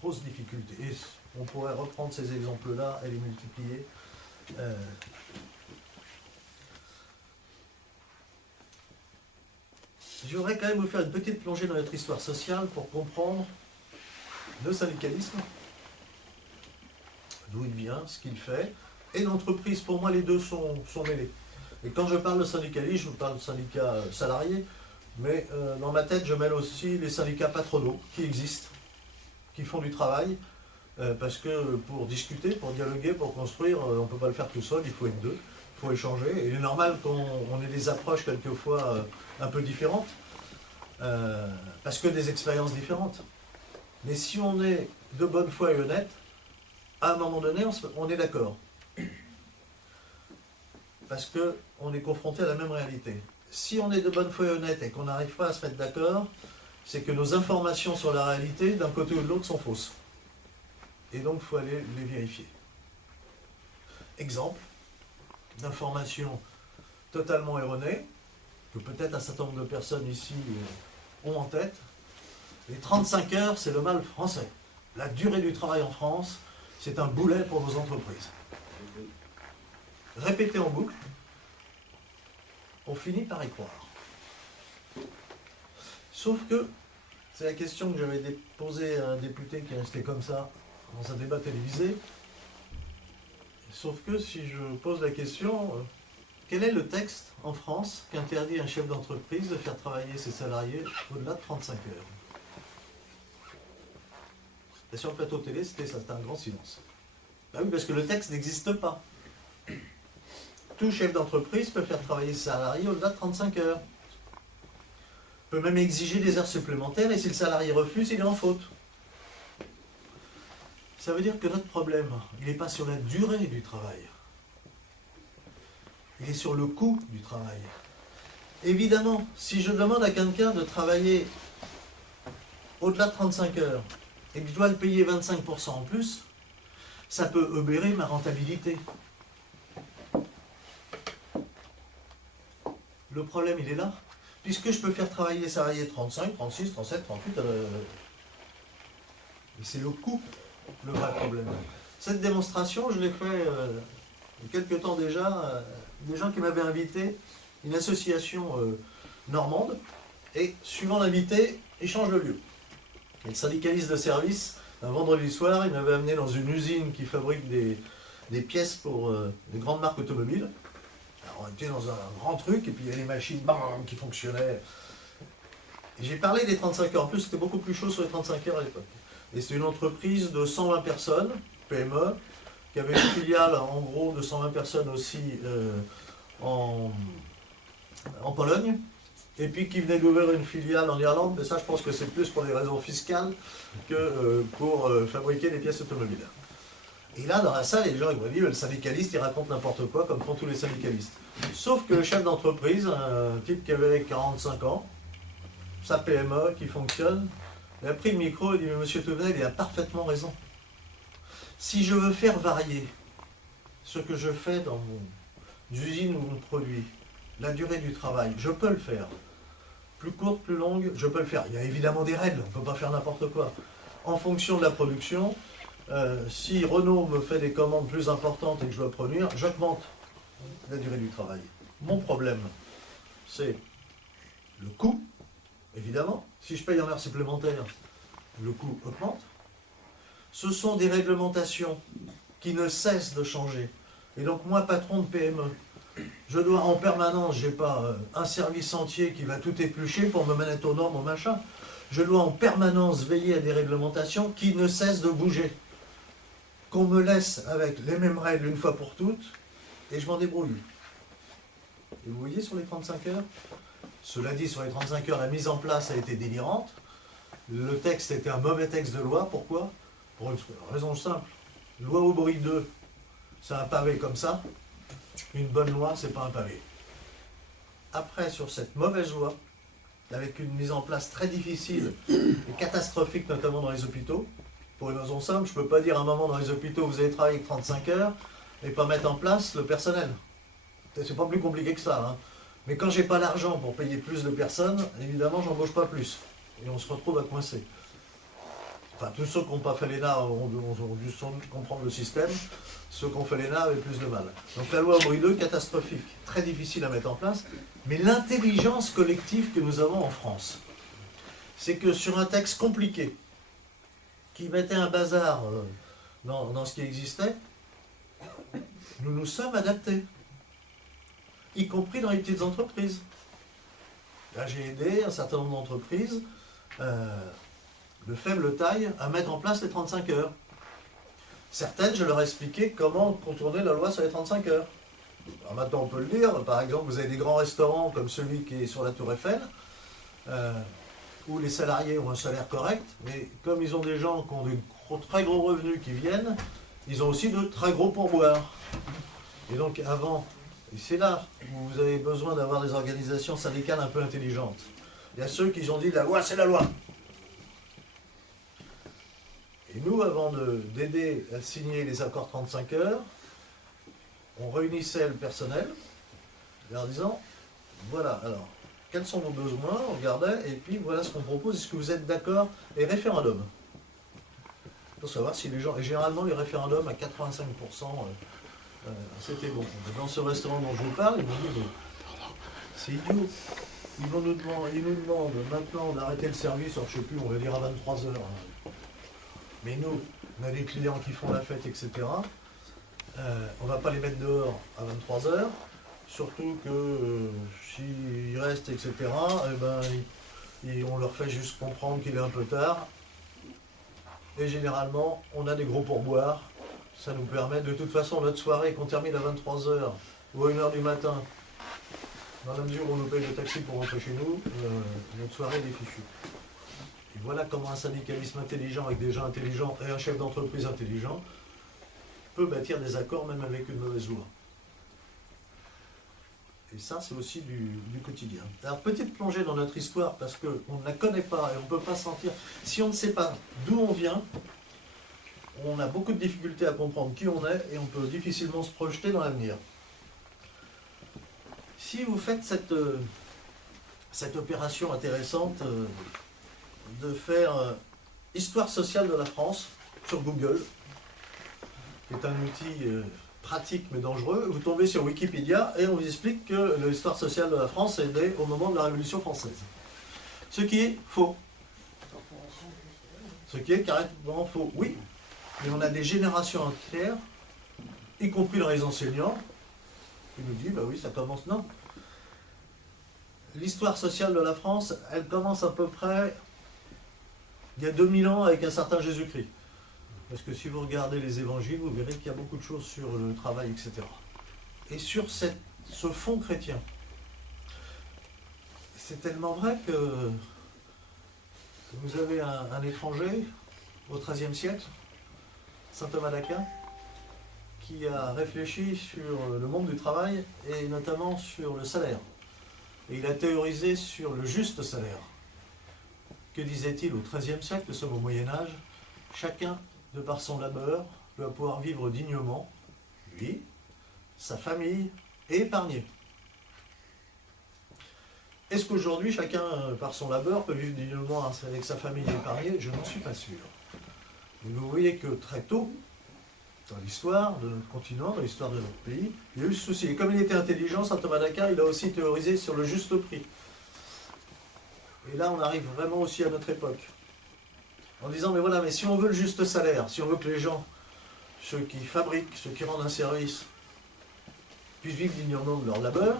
Grosse difficulté. Et on pourrait reprendre ces exemples-là et les multiplier. Je voudrais quand même vous faire une petite plongée dans notre histoire sociale pour comprendre le syndicalisme, d'où il vient, ce qu'il fait, et l'entreprise. Pour moi, les deux sont mêlés. Et quand je parle de syndicalisme, je parle de syndicats salariés, mais dans ma tête, je mêle aussi les syndicats patronaux qui existent, qui font du travail, parce que pour discuter, pour dialoguer, pour construire, on ne peut pas le faire tout seul, il faut être deux, il faut échanger. Et il est normal qu'on ait des approches quelquefois un peu différentes, parce que des expériences différentes. Mais si on est de bonne foi et honnête, à un moment donné, on est d'accord. Parce qu'on est confronté à la même réalité. Si on est de bonne foi et honnête et qu'on n'arrive pas à se mettre d'accord, c'est que nos informations sur la réalité, d'un côté ou de l'autre, sont fausses. Et donc, il faut aller les vérifier. Exemple d'informations totalement erronées, que peut-être un certain nombre de personnes ici ont en tête. Les 35 heures, c'est le mal français. La durée du travail en France, c'est un boulet pour nos entreprises. Répété en boucle, on finit par y croire. Sauf que, c'est la question que j'avais posée à un député qui est resté comme ça dans un débat télévisé. Sauf que si je pose la question, quel est le texte en France qui interdit à un chef d'entreprise de faire travailler ses salariés au-delà de 35 heures? Et sur le plateau télé, c'était ça, c'était un grand silence. Ben oui, parce que le texte n'existe pas. Tout chef d'entreprise peut faire travailler ses salariés au-delà de 35 heures. Peut même exiger des heures supplémentaires et si le salarié refuse, il est en faute. Ça veut dire que notre problème, il n'est pas sur la durée du travail. Il est sur le coût du travail. Évidemment, si je demande à quelqu'un de travailler au-delà de 35 heures et que je dois le payer 25% en plus, ça peut obérer ma rentabilité. Le problème, il est là. Puisque je peux faire travailler les salariés 35, 36, 37, 38, et c'est le coût, le vrai problème. Cette démonstration, je l'ai fait il y a quelque temps déjà, des gens qui m'avaient invité, une association normande, et suivant l'invité, ils changent de lieu. Et le syndicaliste de service, un vendredi soir, il m'avait amené dans une usine qui fabrique des pièces pour des grandes marques automobiles. Alors, on était dans un grand truc, et puis il y avait les machines bam, qui fonctionnaient. Et j'ai parlé des 35 heures. En plus, c'était beaucoup plus chaud sur les 35 heures à l'époque. Et c'est une entreprise de 120 personnes, PME, qui avait une filiale, en gros, de 120 personnes aussi en Pologne, et puis qui venait d'ouvrir une filiale en Irlande, mais ça, je pense que c'est plus pour des raisons fiscales que pour fabriquer des pièces automobiles. Et là, dans la salle, les gens ils m'ont dit, le syndicaliste, il raconte n'importe quoi, comme font tous les syndicalistes. Sauf que le chef d'entreprise, un type qui avait 45 ans, sa PME qui fonctionne, il a pris le micro et dit, mais monsieur Touvenel, il a parfaitement raison. Si je veux faire varier ce que je fais dans mon usine ou mon produit, la durée du travail, je peux le faire. Plus courte, plus longue, je peux le faire. Il y a évidemment des règles, on ne peut pas faire n'importe quoi. En fonction de la production, si Renault me fait des commandes plus importantes et que je dois produire, j'augmente la durée du travail. Mon problème, c'est le coût, évidemment. Si je paye en heures supplémentaires, le coût augmente. Ce sont des réglementations qui ne cessent de changer. Et donc moi, patron de PME, je dois en permanence, je n'ai pas un service entier qui va tout éplucher pour me mettre aux normes, au machin. Je dois en permanence veiller à des réglementations qui ne cessent de bouger. Qu'on me laisse avec les mêmes règles une fois pour toutes, et je m'en débrouille. Et vous voyez sur les 35 heures, cela dit, sur les 35 heures, la mise en place a été délirante. Le texte était un mauvais texte de loi. Pourquoi? Pour une raison simple. Loi Aubry 2, c'est un pavé comme ça. Une bonne loi, c'est pas un pavé. Après, sur cette mauvaise loi, avec une mise en place très difficile et catastrophique, notamment dans les hôpitaux, pour une raison simple, je ne peux pas dire à un moment dans les hôpitaux, vous allez travailler 35 heures et pas mettre en place le personnel. C'est pas plus compliqué que ça. Hein. Mais quand j'ai pas l'argent pour payer plus de personnes, évidemment, j'embauche pas plus. Et on se retrouve à coincer. Enfin, tous ceux qui n'ont pas fait l'ENA ont dû comprendre le système. Ceux qui ont fait l'ENA avaient plus de mal. Donc la loi Aubry 2, catastrophique, très difficile à mettre en place. Mais l'intelligence collective que nous avons en France, c'est que sur un texte compliqué, qui mettait un bazar dans ce qui existait, nous nous sommes adaptés, y compris dans les petites entreprises. Là, j'ai aidé un certain nombre d'entreprises de faible taille à mettre en place les 35 heures. Certaines, je leur ai expliqué comment contourner la loi sur les 35 heures. Alors maintenant, on peut le dire. Par exemple, vous avez des grands restaurants comme celui qui est sur la Tour Eiffel, où les salariés ont un salaire correct, mais comme ils ont des gens qui ont de très gros revenus qui viennent, ils ont aussi de très gros pourboires. Et donc avant, et c'est là où vous avez besoin d'avoir des organisations syndicales un peu intelligentes. Il y a ceux qui ont dit la loi, c'est la loi. Et nous, avant d'aider à signer les accords 35 heures, on réunissait le personnel, leur disant, voilà, alors, quels sont vos besoins, on regardait, et puis voilà ce qu'on propose, est-ce que vous êtes d'accord? Et référendum. Pour savoir si les gens, et généralement les référendums à 85%, c'était bon. Dans ce restaurant dont je vous parle, ils m'ont dit, mais c'est idiot. Ils nous demandent maintenant d'arrêter le service, alors je ne sais plus, on va dire à 23 heures. Mais nous, on a des clients qui font la fête, etc. On ne va pas les mettre dehors à 23 heures. Surtout que s'ils restent, etc., on leur fait juste comprendre qu'il est un peu tard. Et généralement, on a des gros pourboires. Ça nous permet, de toute façon, notre soirée, qu'on termine à 23 heures ou à 1 heure du matin, dans la mesure où on nous paye le taxi pour rentrer chez nous, notre soirée est fichue. Et voilà comment un syndicalisme intelligent, avec des gens intelligents et un chef d'entreprise intelligent, peut bâtir des accords même avec une mauvaise loi. Et ça, c'est aussi du quotidien. Alors, petite plongée dans notre histoire, parce qu'on ne la connaît pas et on ne peut pas sentir. Si on ne sait pas d'où on vient, on a beaucoup de difficultés à comprendre qui on est et on peut difficilement se projeter dans l'avenir. Si vous faites cette opération intéressante de faire Histoire sociale de la France sur Google, qui est un outil pratique mais dangereux, vous tombez sur Wikipédia et on vous explique que l'histoire sociale de la France est née au moment de la Révolution française. Ce qui est faux. Ce qui est carrément faux, oui. Mais on a des générations entières, y compris dans les enseignants, qui nous disent, bah oui, ça commence, non. L'histoire sociale de la France, elle commence à peu près il y a 2000 ans avec un certain Jésus-Christ. Parce que si vous regardez les évangiles, vous verrez qu'il y a beaucoup de choses sur le travail, etc. Et sur ce fond chrétien, c'est tellement vrai que vous avez un étranger au XIIIe siècle, saint Thomas d'Aquin, qui a réfléchi sur le monde du travail et notamment sur le salaire. Et il a théorisé sur le juste salaire. Que disait-il au XIIIe siècle? Nous sommes au Moyen-Âge. Chacun, de par son labeur, doit pouvoir vivre dignement, lui, sa famille, et épargner. Est-ce qu'aujourd'hui, chacun, par son labeur, peut vivre dignement avec sa famille et épargner? Je n'en suis pas sûr. Mais vous voyez que très tôt, dans l'histoire de notre continent, dans l'histoire de notre pays, il y a eu ce souci. Et comme il était intelligent, saint Thomas d'Aquin, il a aussi théorisé sur le juste prix. Et là, on arrive vraiment aussi à notre époque. En disant, mais voilà, mais si on veut le juste salaire, si on veut que les gens, ceux qui fabriquent, ceux qui rendent un service, puissent vivre dignement de leur labeur,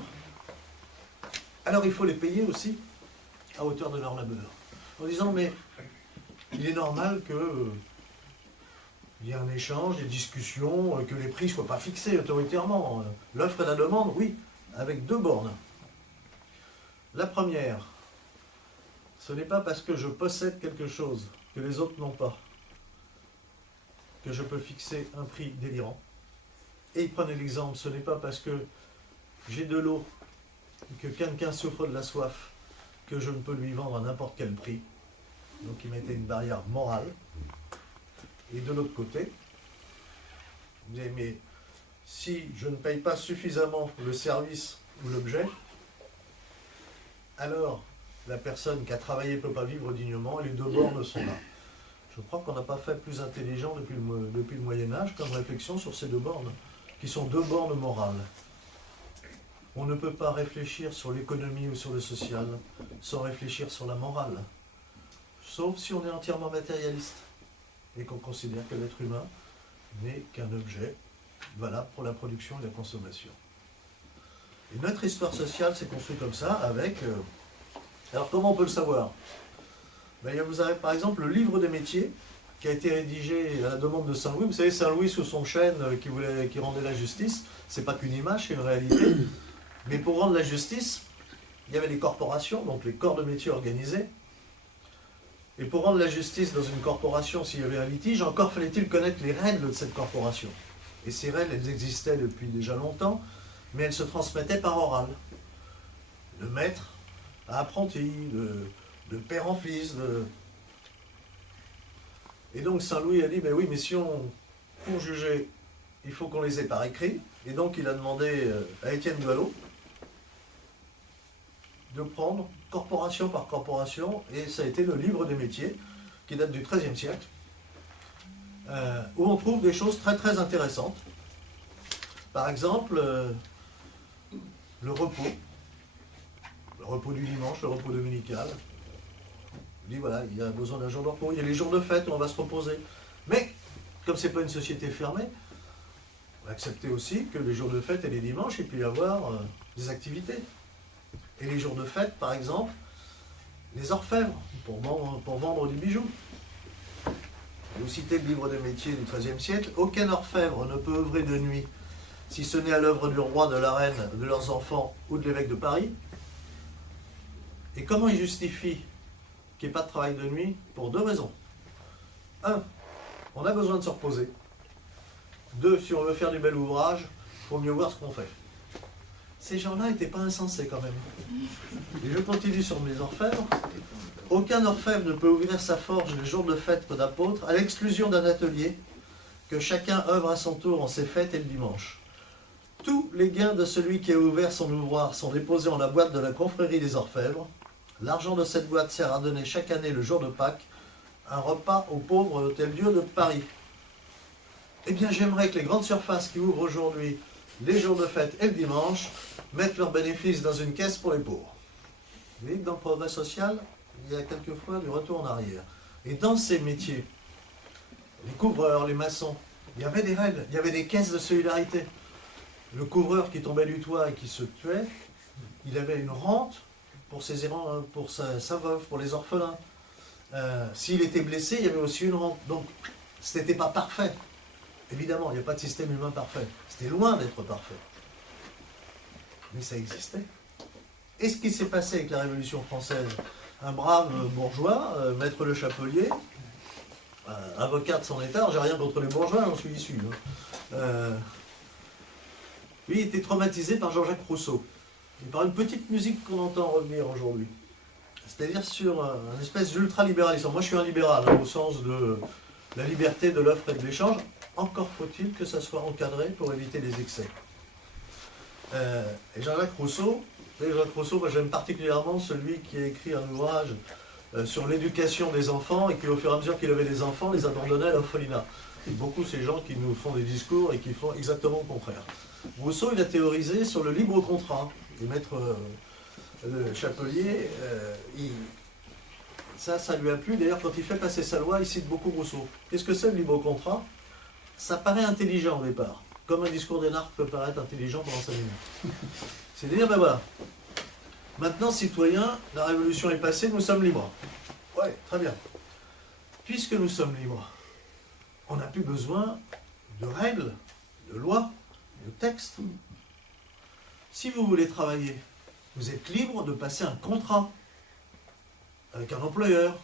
alors il faut les payer aussi à hauteur de leur labeur. En disant, mais il est normal que il y ait un échange, des discussions, que les prix ne soient pas fixés autoritairement. L'offre et la demande, oui, avec deux bornes. La première, ce n'est pas parce que je possède quelque chose que les autres n'ont pas que je peux fixer un prix délirant. Et prenez l'exemple, ce n'est pas parce que j'ai de l'eau et que quelqu'un souffre de la soif que je ne peux lui vendre à n'importe quel prix. Donc il mettait une barrière morale. Et de l'autre côté, vous dites, mais si je ne paye pas suffisamment le service ou l'objet, alors la personne qui a travaillé ne peut pas vivre dignement et les deux bornes sont là. Je crois qu'on n'a pas fait plus intelligent depuis le Moyen-Âge comme réflexion sur ces deux bornes, qui sont deux bornes morales. On ne peut pas réfléchir sur l'économie ou sur le social sans réfléchir sur la morale, sauf si on est entièrement matérialiste et qu'on considère que l'être humain n'est qu'un objet valable pour la production et la consommation. Et notre histoire sociale s'est construite comme ça, avec... Alors comment on peut le savoir? Ben, vous avez par exemple le livre des métiers, qui a été rédigé à la demande de Saint-Louis. Vous savez, Saint-Louis sous son chêne qui rendait la justice, c'est pas qu'une image, c'est une réalité. Mais pour rendre la justice, il y avait les corporations, donc les corps de métier organisés. Et pour rendre la justice dans une corporation, s'il y avait un litige, encore fallait-il connaître les règles de cette corporation. Et ces règles, elles existaient depuis déjà longtemps, mais elles se transmettaient par oral. De maître à apprenti, de père en fils. Et donc Saint-Louis a dit, mais oui, mais si on, pour juger, il faut qu'on les ait par écrit. Et donc il a demandé à Étienne Duhalot de prendre corporation par corporation, et ça a été le livre des métiers, qui date du XIIIe siècle, où on trouve des choses très très intéressantes. Par exemple, le repos du dimanche, le repos dominical. On dit voilà, il y a besoin d'un jour de repos, il y a les jours de fête où on va se reposer. Mais, comme ce n'est pas une société fermée, on va accepter aussi que les jours de fête et les dimanches, il peut y avoir des activités. Et les jours de fête, par exemple, les orfèvres, pour vendre des bijoux. Vous citez le livre des métiers du XIIIe siècle, aucun orfèvre ne peut œuvrer de nuit, si ce n'est à l'œuvre du roi, de la reine, de leurs enfants ou de l'évêque de Paris. Et comment il justifie qu'il n'y ait pas de travail de nuit? Pour deux raisons. Un, on a besoin de se reposer. Deux, si on veut faire du bel ouvrage, il faut mieux voir ce qu'on fait. Ces gens-là n'étaient pas insensés quand même. Et je continue sur mes orfèvres. Aucun orfèvre ne peut ouvrir sa forge les jours de fête d'apôtre, à l'exclusion d'un atelier, que chacun œuvre à son tour en ses fêtes et le dimanche. Tous les gains de celui qui a ouvert son ouvroir sont déposés en la boîte de la confrérie des orfèvres. L'argent de cette boîte sert à donner chaque année, le jour de Pâques, un repas aux pauvres de l'Hôtel-Dieu de Paris. Eh bien, j'aimerais que les grandes surfaces qui ouvrent aujourd'hui les jours de fête et le dimanche mettent leurs bénéfices dans une caisse pour les pauvres. Vous voyez que dans le progrès social, il y a quelquefois du retour en arrière. Et dans ces métiers, les couvreurs, les maçons, il y avait des règles, il y avait des caisses de solidarité. Le couvreur qui tombait du toit et qui se tuait, il avait une rente pour sa veuve, pour les orphelins. S'il était blessé, il y avait aussi une rente. Donc, ce n'était pas parfait. Évidemment, il n'y a pas de système humain parfait. C'était loin d'être parfait. Mais ça existait. Et ce qui s'est passé avec la Révolution française, un brave bourgeois, maître Le Chapelier, avocat de son état, j'ai rien contre les bourgeois, j'en suis issu. Lui, il était traumatisé par Jean-Jacques Rousseau. Et par une petite musique qu'on entend revenir aujourd'hui. C'est-à-dire sur un espèce d'ultralibéralisme. Moi, je suis un libéral, au sens de la liberté de l'offre et de l'échange. Encore faut-il que ça soit encadré pour éviter les excès. Et Jean-Jacques Rousseau, moi j'aime particulièrement celui qui a écrit un ouvrage sur l'éducation des enfants et qui, au fur et à mesure qu'il avait des enfants, les abandonnait à l'orphelinat. Et beaucoup ces gens qui nous font des discours et qui font exactement le contraire. Rousseau, il a théorisé sur le libre contrat. Et maître Le Chapelier, ça lui a plu. D'ailleurs, quand il fait passer sa loi, il cite beaucoup Rousseau. Qu'est-ce que c'est le libre contrat? Ça paraît intelligent au départ. Comme un discours d'énarque peut paraître intelligent pendant 5 minutes. C'est de dire, ben voilà, maintenant, citoyens, la révolution est passée, nous sommes libres. Ouais, très bien. Puisque nous sommes libres, on n'a plus besoin de règles, de lois, de textes. Si vous voulez travailler, vous êtes libre de passer un contrat avec un employeur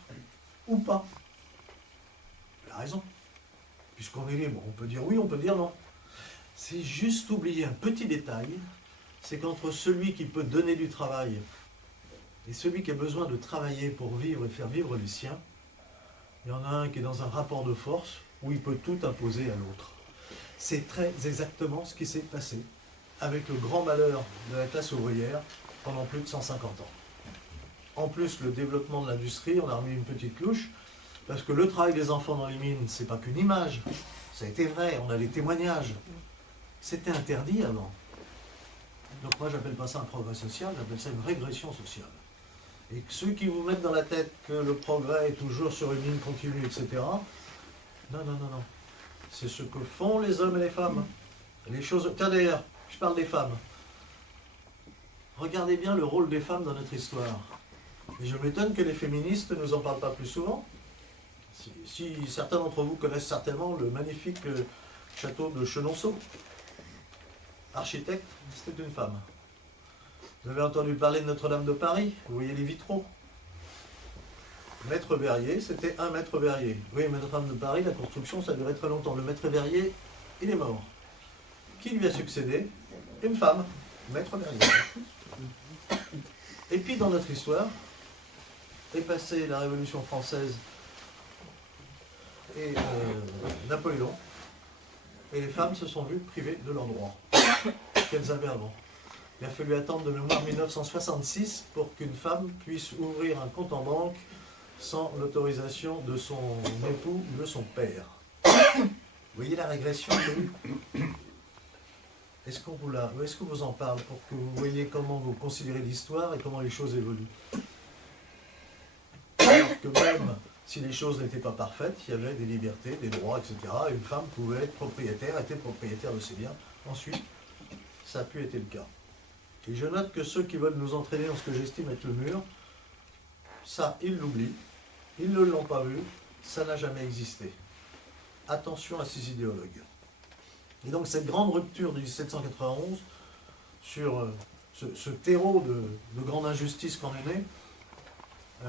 ou pas. Il a raison. Puisqu'on est libre, on peut dire oui, on peut dire non. C'est juste oublier un petit détail, c'est qu'entre celui qui peut donner du travail et celui qui a besoin de travailler pour vivre et faire vivre les siens, il y en a un qui est dans un rapport de force où il peut tout imposer à l'autre. C'est très exactement ce qui s'est passé avec le grand malheur de la classe ouvrière pendant plus de 150 ans. En plus, le développement de l'industrie, on a remis une petite clouche, parce que le travail des enfants dans les mines, c'est pas qu'une image. Ça a été vrai, on a les témoignages. C'était interdit avant. Donc moi, j'appelle pas ça un progrès social, j'appelle ça une régression sociale. Et que ceux qui vous mettent dans la tête que le progrès est toujours sur une ligne continue, etc., non. C'est ce que font les hommes et les femmes. Les choses... Tiens d'ailleurs, je parle des femmes. Regardez bien le rôle des femmes dans notre histoire. Et je m'étonne que les féministes ne nous en parlent pas plus souvent. Si certains d'entre vous connaissent certainement le magnifique château de Chenonceau, architecte, c'était une femme. Vous avez entendu parler de Notre-Dame de Paris, vous voyez les vitraux. Maître verrier, c'était un maître verrier. Vous voyez, Notre-Dame de Paris, la construction, ça a duré très longtemps. Le maître verrier, il est mort. Qui lui a succédé? Une femme, maître verrier. Et puis dans notre histoire, est passée la Révolution française et Napoléon, et les femmes se sont vues privées de leurs droits qu'elles avaient avant. Il a fallu attendre de mémoire 1966 pour qu'une femme puisse ouvrir un compte en banque sans l'autorisation de son époux ou de son père. Vous voyez la régression qu'il y a eu? Est-ce que vous en parle pour que vous voyez comment vous considérez l'histoire et comment les choses évoluent? Alors que même si les choses n'étaient pas parfaites, il y avait des libertés, des droits, etc. Une femme pouvait être propriétaire, était propriétaire de ses biens. Ensuite, ça n'a plus été le cas. Et je note que ceux qui veulent nous entraîner dans ce que j'estime être le mur, ça, ils l'oublient, ils ne l'ont pas vu, ça n'a jamais existé. Attention à ces idéologues. Et donc cette grande rupture de 1791 sur ce terreau de grande injustice qu'on est né,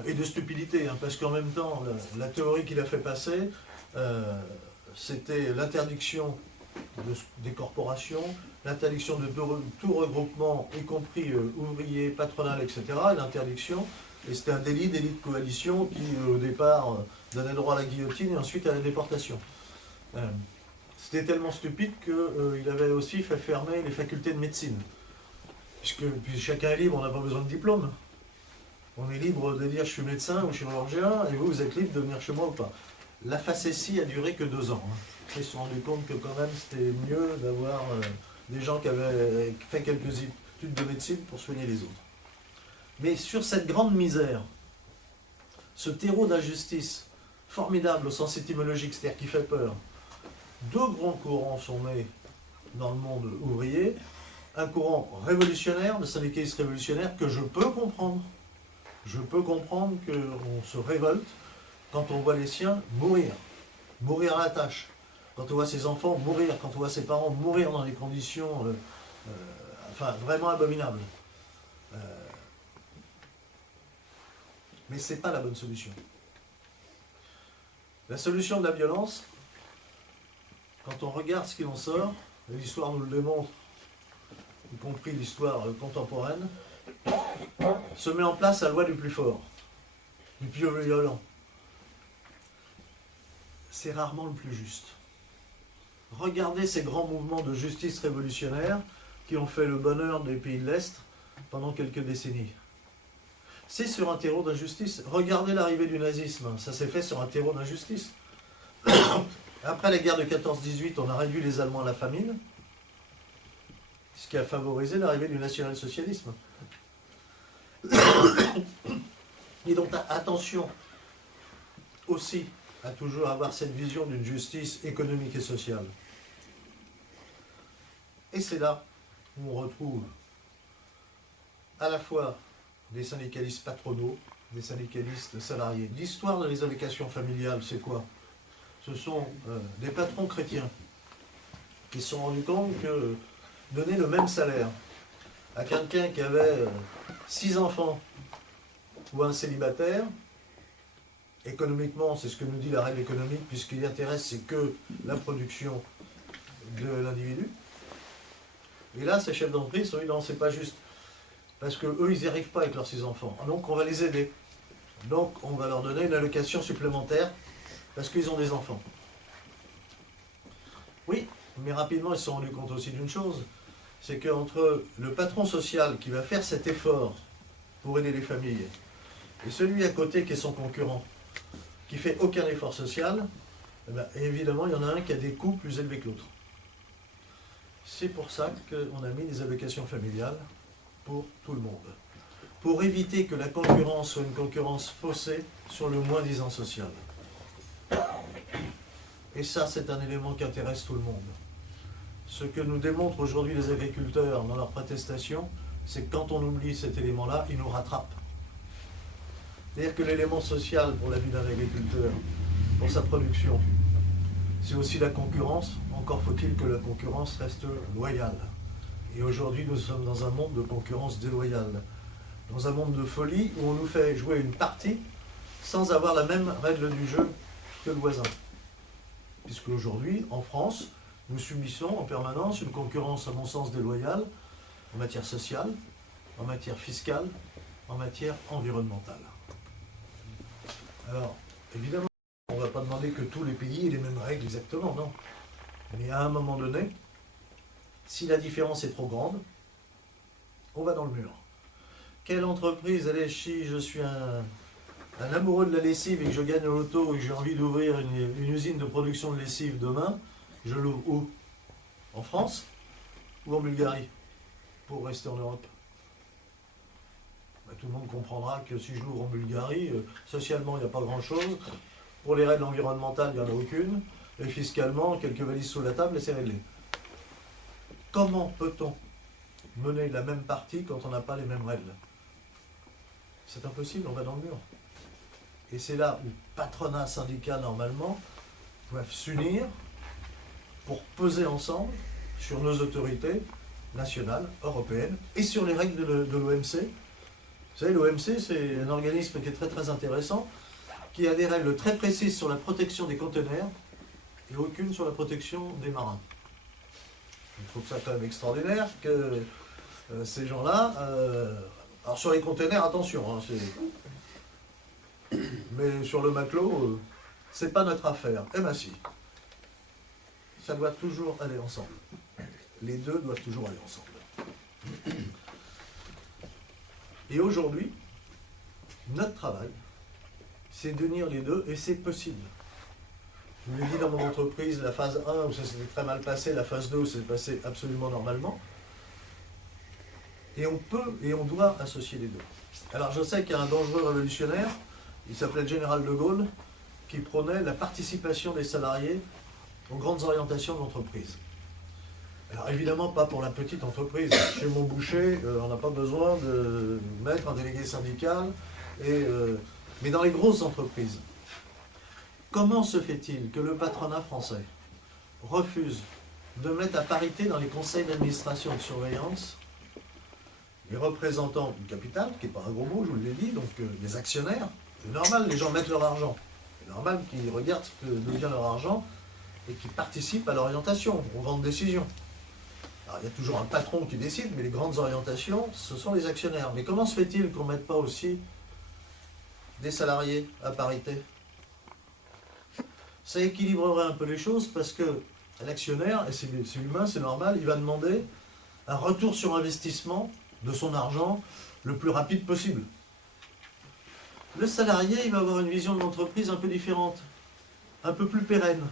et de stupidité, hein, parce qu'en même temps, la théorie qu'il a fait passer, c'était l'interdiction des corporations, l'interdiction de tout regroupement, y compris ouvriers, patronal, etc., l'interdiction, et c'était un délit de coalition qui, au départ, donnait droit à la guillotine et ensuite à la déportation. C'était tellement stupide qu'il avait aussi fait fermer les facultés de médecine. Puis chacun est libre, on n'a pas besoin de diplôme. On est libre de dire je suis médecin ou chirurgien, et vous êtes libre de venir chez moi ou pas. La facétie a duré que 2 ans. Ils se sont rendus compte que quand même c'était mieux d'avoir des gens qui avaient fait quelques études de médecine pour soigner les autres. Mais sur cette grande misère, ce terreau d'injustice formidable au sens étymologique, c'est-à-dire qui fait peur, 2 grands courants sont nés dans le monde ouvrier. Un courant révolutionnaire, le syndicalisme révolutionnaire, que je peux comprendre. Je peux comprendre qu'on se révolte quand on voit les siens mourir à la tâche, quand on voit ses enfants mourir, quand on voit ses parents mourir dans des conditions vraiment abominables. Mais ce n'est pas la bonne solution. La solution de la violence, quand on regarde ce qu'il en sort, et l'histoire nous le démontre, y compris l'histoire contemporaine, se met en place la loi du plus fort, du plus violent. C'est rarement le plus juste. Regardez ces grands mouvements de justice révolutionnaire qui ont fait le bonheur des pays de l'Est pendant quelques décennies. C'est sur un terreau d'injustice. Regardez l'arrivée du nazisme, ça s'est fait sur un terreau d'injustice. Après la guerre de 14-18, on a réduit les Allemands à la famine, ce qui a favorisé l'arrivée du national-socialisme. Et donc attention aussi à toujours avoir cette vision d'une justice économique et sociale. Et c'est là où on retrouve à la fois des syndicalistes patronaux, des syndicalistes salariés. L'histoire de les allocations familiales, c'est quoi? Ce sont des patrons chrétiens qui se sont rendus compte que donner le même salaire à quelqu'un qui avait 6 enfants ou un célibataire, économiquement, c'est ce que nous dit la règle économique, puisqu'il intéresse, c'est que la production de l'individu. Et là, ces chefs d'entreprise sont dit non, c'est pas juste. Parce qu'eux, ils n'y arrivent pas avec leurs 6 enfants. Donc, on va les aider. Donc, on va leur donner une allocation supplémentaire parce qu'ils ont des enfants. Oui, mais rapidement, ils se sont rendus compte aussi d'une chose, c'est qu'entre le patron social qui va faire cet effort pour aider les familles et celui à côté qui est son concurrent, qui ne fait aucun effort social, eh bien, évidemment, il y en a un qui a des coûts plus élevés que l'autre. C'est pour ça qu'on a mis des allocations familiales pour tout le monde. Pour éviter que la concurrence soit une concurrence faussée sur le moins-disant social. Et ça, c'est un élément qui intéresse tout le monde. Ce que nous démontrent aujourd'hui les agriculteurs dans leurs protestations, c'est que quand on oublie cet élément-là, ils nous rattrapent. C'est-à-dire que l'élément social pour la vie d'un agriculteur, pour sa production. C'est aussi la concurrence, encore faut-il que la concurrence reste loyale. Et aujourd'hui, nous sommes dans un monde de concurrence déloyale, dans un monde de folie où on nous fait jouer une partie sans avoir la même règle du jeu que le voisin. Puisque aujourd'hui, en France, nous subissons en permanence une concurrence, à mon sens, déloyale en matière sociale, en matière fiscale, en matière environnementale. Alors, évidemment, on ne va pas demander que tous les pays aient les mêmes règles exactement, non. Mais à un moment donné, si la différence est trop grande, on va dans le mur. Quelle entreprise, allez, si je suis un amoureux de la lessive et que je gagne au loto et que j'ai envie d'ouvrir une usine de production de lessive demain, je l'ouvre où? En France ou en Bulgarie? Pour rester en Europe. Tout le monde comprendra que si je l'ouvre en Bulgarie, socialement, il n'y a pas grand-chose. Pour les règles environnementales, il n'y en a aucune. Et fiscalement, quelques valises sous la table et c'est réglé. Comment peut-on mener la même partie quand on n'a pas les mêmes règles? C'est impossible, on va dans le mur. Et c'est là où patronat, syndicats, normalement, doivent s'unir pour peser ensemble sur nos autorités nationales, européennes, et sur les règles de l'OMC. Vous savez, l'OMC, c'est un organisme qui est très très intéressant, qui a des règles très précises sur la protection des conteneurs et aucune sur la protection des marins. Je trouve ça quand même extraordinaire que ces gens-là... alors sur les conteneurs, attention, hein, mais sur le matelot, c'est pas notre affaire. Eh bien si. Ça doit toujours aller ensemble. Les deux doivent toujours aller ensemble. Et aujourd'hui, notre travail, c'est d'unir les deux, et c'est possible. Je vous l'ai dit dans mon entreprise, la phase 1, où ça s'était très mal passé, la phase 2, où ça s'est passé absolument normalement. Et on peut et on doit associer les deux. Alors je sais qu'il y a un dangereux révolutionnaire, il s'appelait le général de Gaulle, qui prônait la participation des salariés aux grandes orientations de l'entreprise. Alors évidemment pas pour la petite entreprise. Chez mon boucher, on n'a pas besoin de mettre un délégué syndical, mais dans les grosses entreprises. Comment se fait-il que le patronat français refuse de mettre à parité dans les conseils d'administration et de surveillance les représentants du capital, qui n'est pas un gros mot, je vous l'ai dit, donc les actionnaires? C'est normal, les gens mettent leur argent. C'est normal qu'ils regardent ce que devient leur argent et qu'ils participent à l'orientation, aux grandes décisions. Alors il y a toujours un patron qui décide, mais les grandes orientations, ce sont les actionnaires. Mais comment se fait-il qu'on ne mette pas aussi des salariés à parité? Ça équilibrerait un peu les choses parce que l'actionnaire, et c'est humain, c'est normal, il va demander un retour sur investissement de son argent le plus rapide possible. Le salarié, il va avoir une vision de l'entreprise un peu différente, un peu plus pérenne,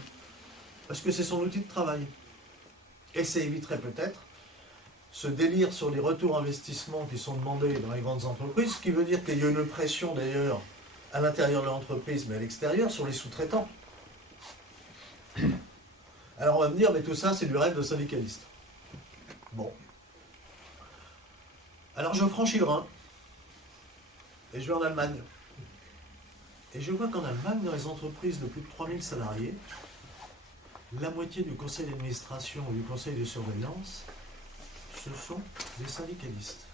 parce que c'est son outil de travail. Et ça éviterait peut-être ce délire sur les retours investissement qui sont demandés dans les grandes entreprises, ce qui veut dire qu'il y a une pression d'ailleurs à l'intérieur de l'entreprise, mais à l'extérieur, sur les sous-traitants. Alors on va me dire, mais tout ça, c'est du rêve de syndicaliste. Bon. Alors je franchis le Rhin, et je vais en Allemagne. Et je vois qu'en Allemagne, dans les entreprises de plus de 3000 salariés, la moitié du conseil d'administration ou du conseil de surveillance, ce sont des syndicalistes.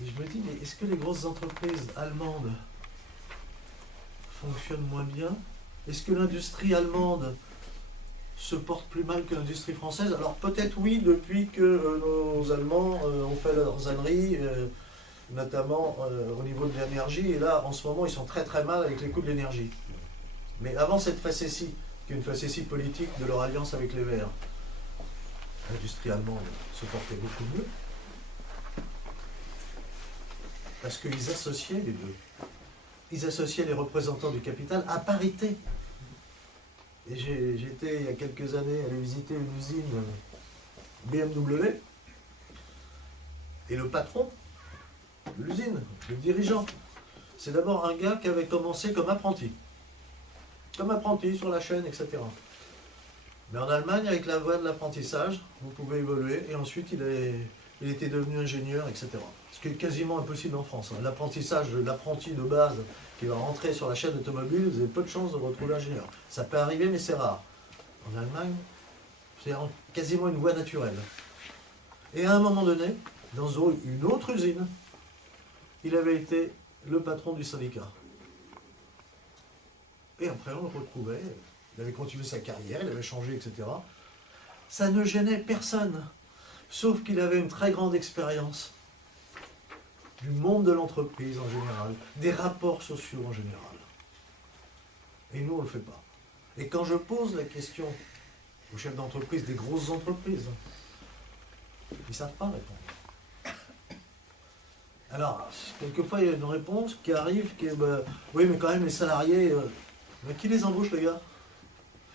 Et je me dis, mais est-ce que les grosses entreprises allemandes fonctionnent moins bien? Est-ce que l'industrie allemande se porte plus mal que l'industrie française? Alors peut-être oui, depuis que nos Allemands ont fait leurs âneries, notamment au niveau de l'énergie, et là, en ce moment, ils sont très très mal avec les coûts de l'énergie. Mais avant cette facétie, qui est une facétie politique de leur alliance avec les Verts, l'industrie allemande se portait beaucoup mieux, parce qu'ils associaient les deux. Ils associaient les représentants du capital à parité. Et j'étais, il y a quelques années, allé visiter une usine BMW, et le patron de l'usine, le dirigeant, c'est d'abord un gars qui avait commencé comme apprenti sur la chaîne, etc. Mais en Allemagne, avec la voie de l'apprentissage, vous pouvez évoluer, et ensuite il est il était devenu ingénieur, etc. Ce qui est quasiment impossible en France. Hein. L'apprentissage de l'apprenti de base qui va rentrer sur la chaîne automobile, vous avez peu de chances de retrouver ingénieur. Ça peut arriver, mais c'est rare. En Allemagne, c'est quasiment une voie naturelle. Et à un moment donné, dans une autre usine, il avait été le patron du syndicat. Et après, on le retrouvait, il avait continué sa carrière, il avait changé, etc. Ça ne gênait personne, sauf qu'il avait une très grande expérience du monde de l'entreprise en général, des rapports sociaux en général. Et nous, on ne le fait pas. Et quand je pose la question aux chefs d'entreprise des grosses entreprises, ils ne savent pas répondre. Alors, quelquefois, il y a une réponse qui arrive, qui est oui, mais quand même, les salariés, qui les embauche, les gars?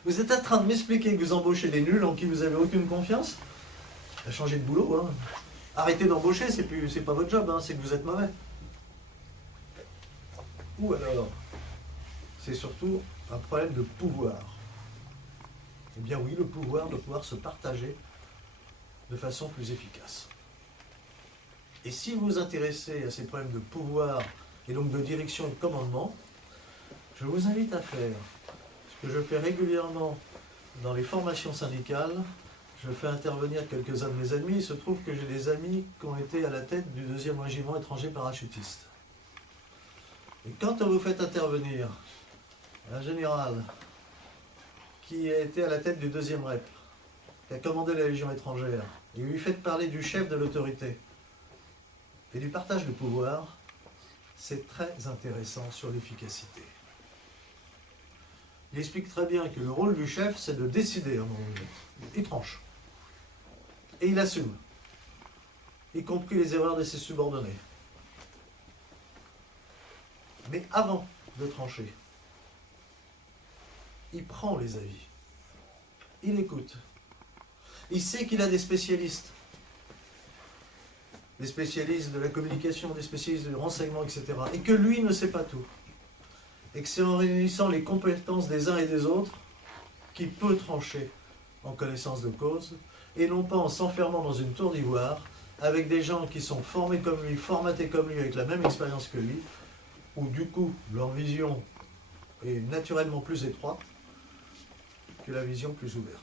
Vous êtes en train de m'expliquer que vous embauchez des nuls en qui vous n'avez aucune confiance? Changez de boulot, hein. Arrêtez d'embaucher, c'est pas votre job, hein, c'est que vous êtes mauvais. Ou alors, c'est surtout un problème de pouvoir. Eh bien oui, le pouvoir de pouvoir se partager de façon plus efficace. Et si vous vous intéressez à ces problèmes de pouvoir et donc de direction et de commandement, je vous invite à faire ce que je fais régulièrement dans les formations syndicales. Je fais intervenir quelques-uns de mes amis. Il se trouve que j'ai des amis qui ont été à la tête du 2e régiment étranger parachutiste. Et quand vous faites intervenir un général qui a été à la tête du 2e REP, qui a commandé la Légion étrangère, et vous lui faites parler du chef de l'autorité et du partage de pouvoir, c'est très intéressant sur l'efficacité. Il explique très bien que le rôle du chef, c'est de décider à un moment donné. Il tranche. Et il assume, y compris les erreurs de ses subordonnés. Mais avant de trancher, il prend les avis. Il écoute. Il sait qu'il a des spécialistes. Des spécialistes de la communication, des spécialistes du renseignement, etc. Et que lui ne sait pas tout. Et que c'est en réunissant les compétences des uns et des autres qu'il peut trancher en connaissance de cause, et non pas en s'enfermant dans une tour d'ivoire avec des gens qui sont formés comme lui, formatés comme lui, avec la même expérience que lui, où du coup leur vision est naturellement plus étroite que la vision plus ouverte.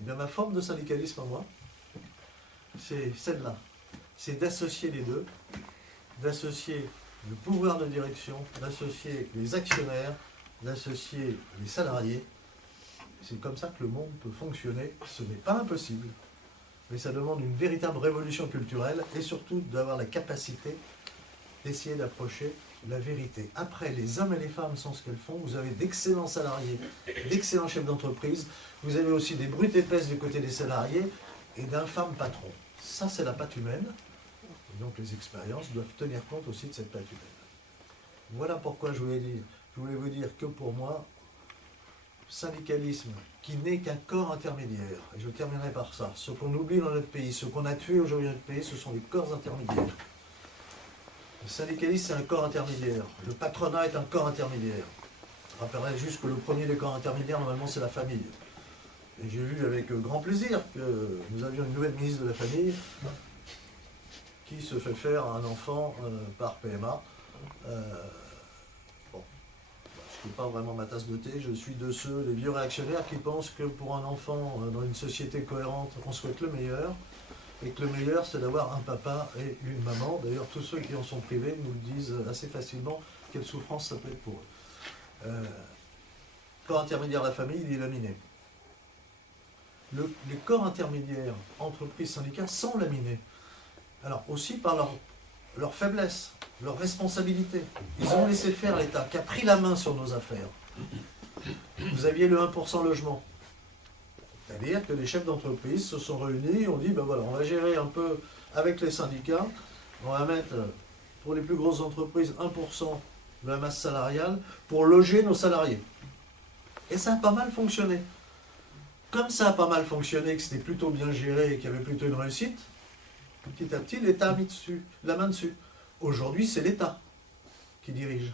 Et bien ma forme de syndicalisme à moi, c'est celle-là. C'est d'associer les deux, d'associer le pouvoir de direction, d'associer les actionnaires, d'associer les salariés. C'est comme ça que le monde peut fonctionner. Ce n'est pas impossible, mais ça demande une véritable révolution culturelle et surtout d'avoir la capacité d'essayer d'approcher la vérité. Après, les hommes et les femmes sont ce qu'elles font. Vous avez d'excellents salariés, d'excellents chefs d'entreprise. Vous avez aussi des brutes épaisses du côté des salariés et d'infâmes patrons. Ça, c'est la patte humaine. Et donc, les expériences doivent tenir compte aussi de cette patte humaine. Voilà pourquoi je voulais vous dire que pour moi, syndicalisme qui n'est qu'un corps intermédiaire, et je terminerai par ça, ce qu'on oublie dans notre pays, ce qu'on a tué aujourd'hui dans notre pays, ce sont les corps intermédiaires. Le syndicalisme, c'est un corps intermédiaire. Le patronat est un corps intermédiaire. Je rappellerai juste que le premier des corps intermédiaires, normalement, c'est la famille. Et j'ai vu avec grand plaisir que nous avions une nouvelle ministre de la Famille qui se fait faire un enfant par PMA. Ce n'est pas vraiment ma tasse de thé. Je suis de ceux, les vieux réactionnaires, qui pensent que pour un enfant dans une société cohérente, on souhaite le meilleur. Et que le meilleur, c'est d'avoir un papa et une maman. D'ailleurs, tous ceux qui en sont privés nous le disent assez facilement, quelle souffrance ça peut être pour eux. Corps intermédiaire de la famille, il est laminé. Les corps intermédiaires, entreprises, syndicats, sont laminés. Alors, aussi par leur faiblesse, leur responsabilité. Ils ont laissé faire l'État, qui a pris la main sur nos affaires. Vous aviez le 1% logement. C'est-à-dire que les chefs d'entreprise se sont réunis et ont dit, ben voilà, on va gérer un peu avec les syndicats, on va mettre pour les plus grosses entreprises 1% de la masse salariale pour loger nos salariés. Et ça a pas mal fonctionné. Comme ça a pas mal fonctionné, que c'était plutôt bien géré et qu'il y avait plutôt une réussite, petit à petit, l'État a mis la main dessus. Aujourd'hui, c'est l'État qui dirige.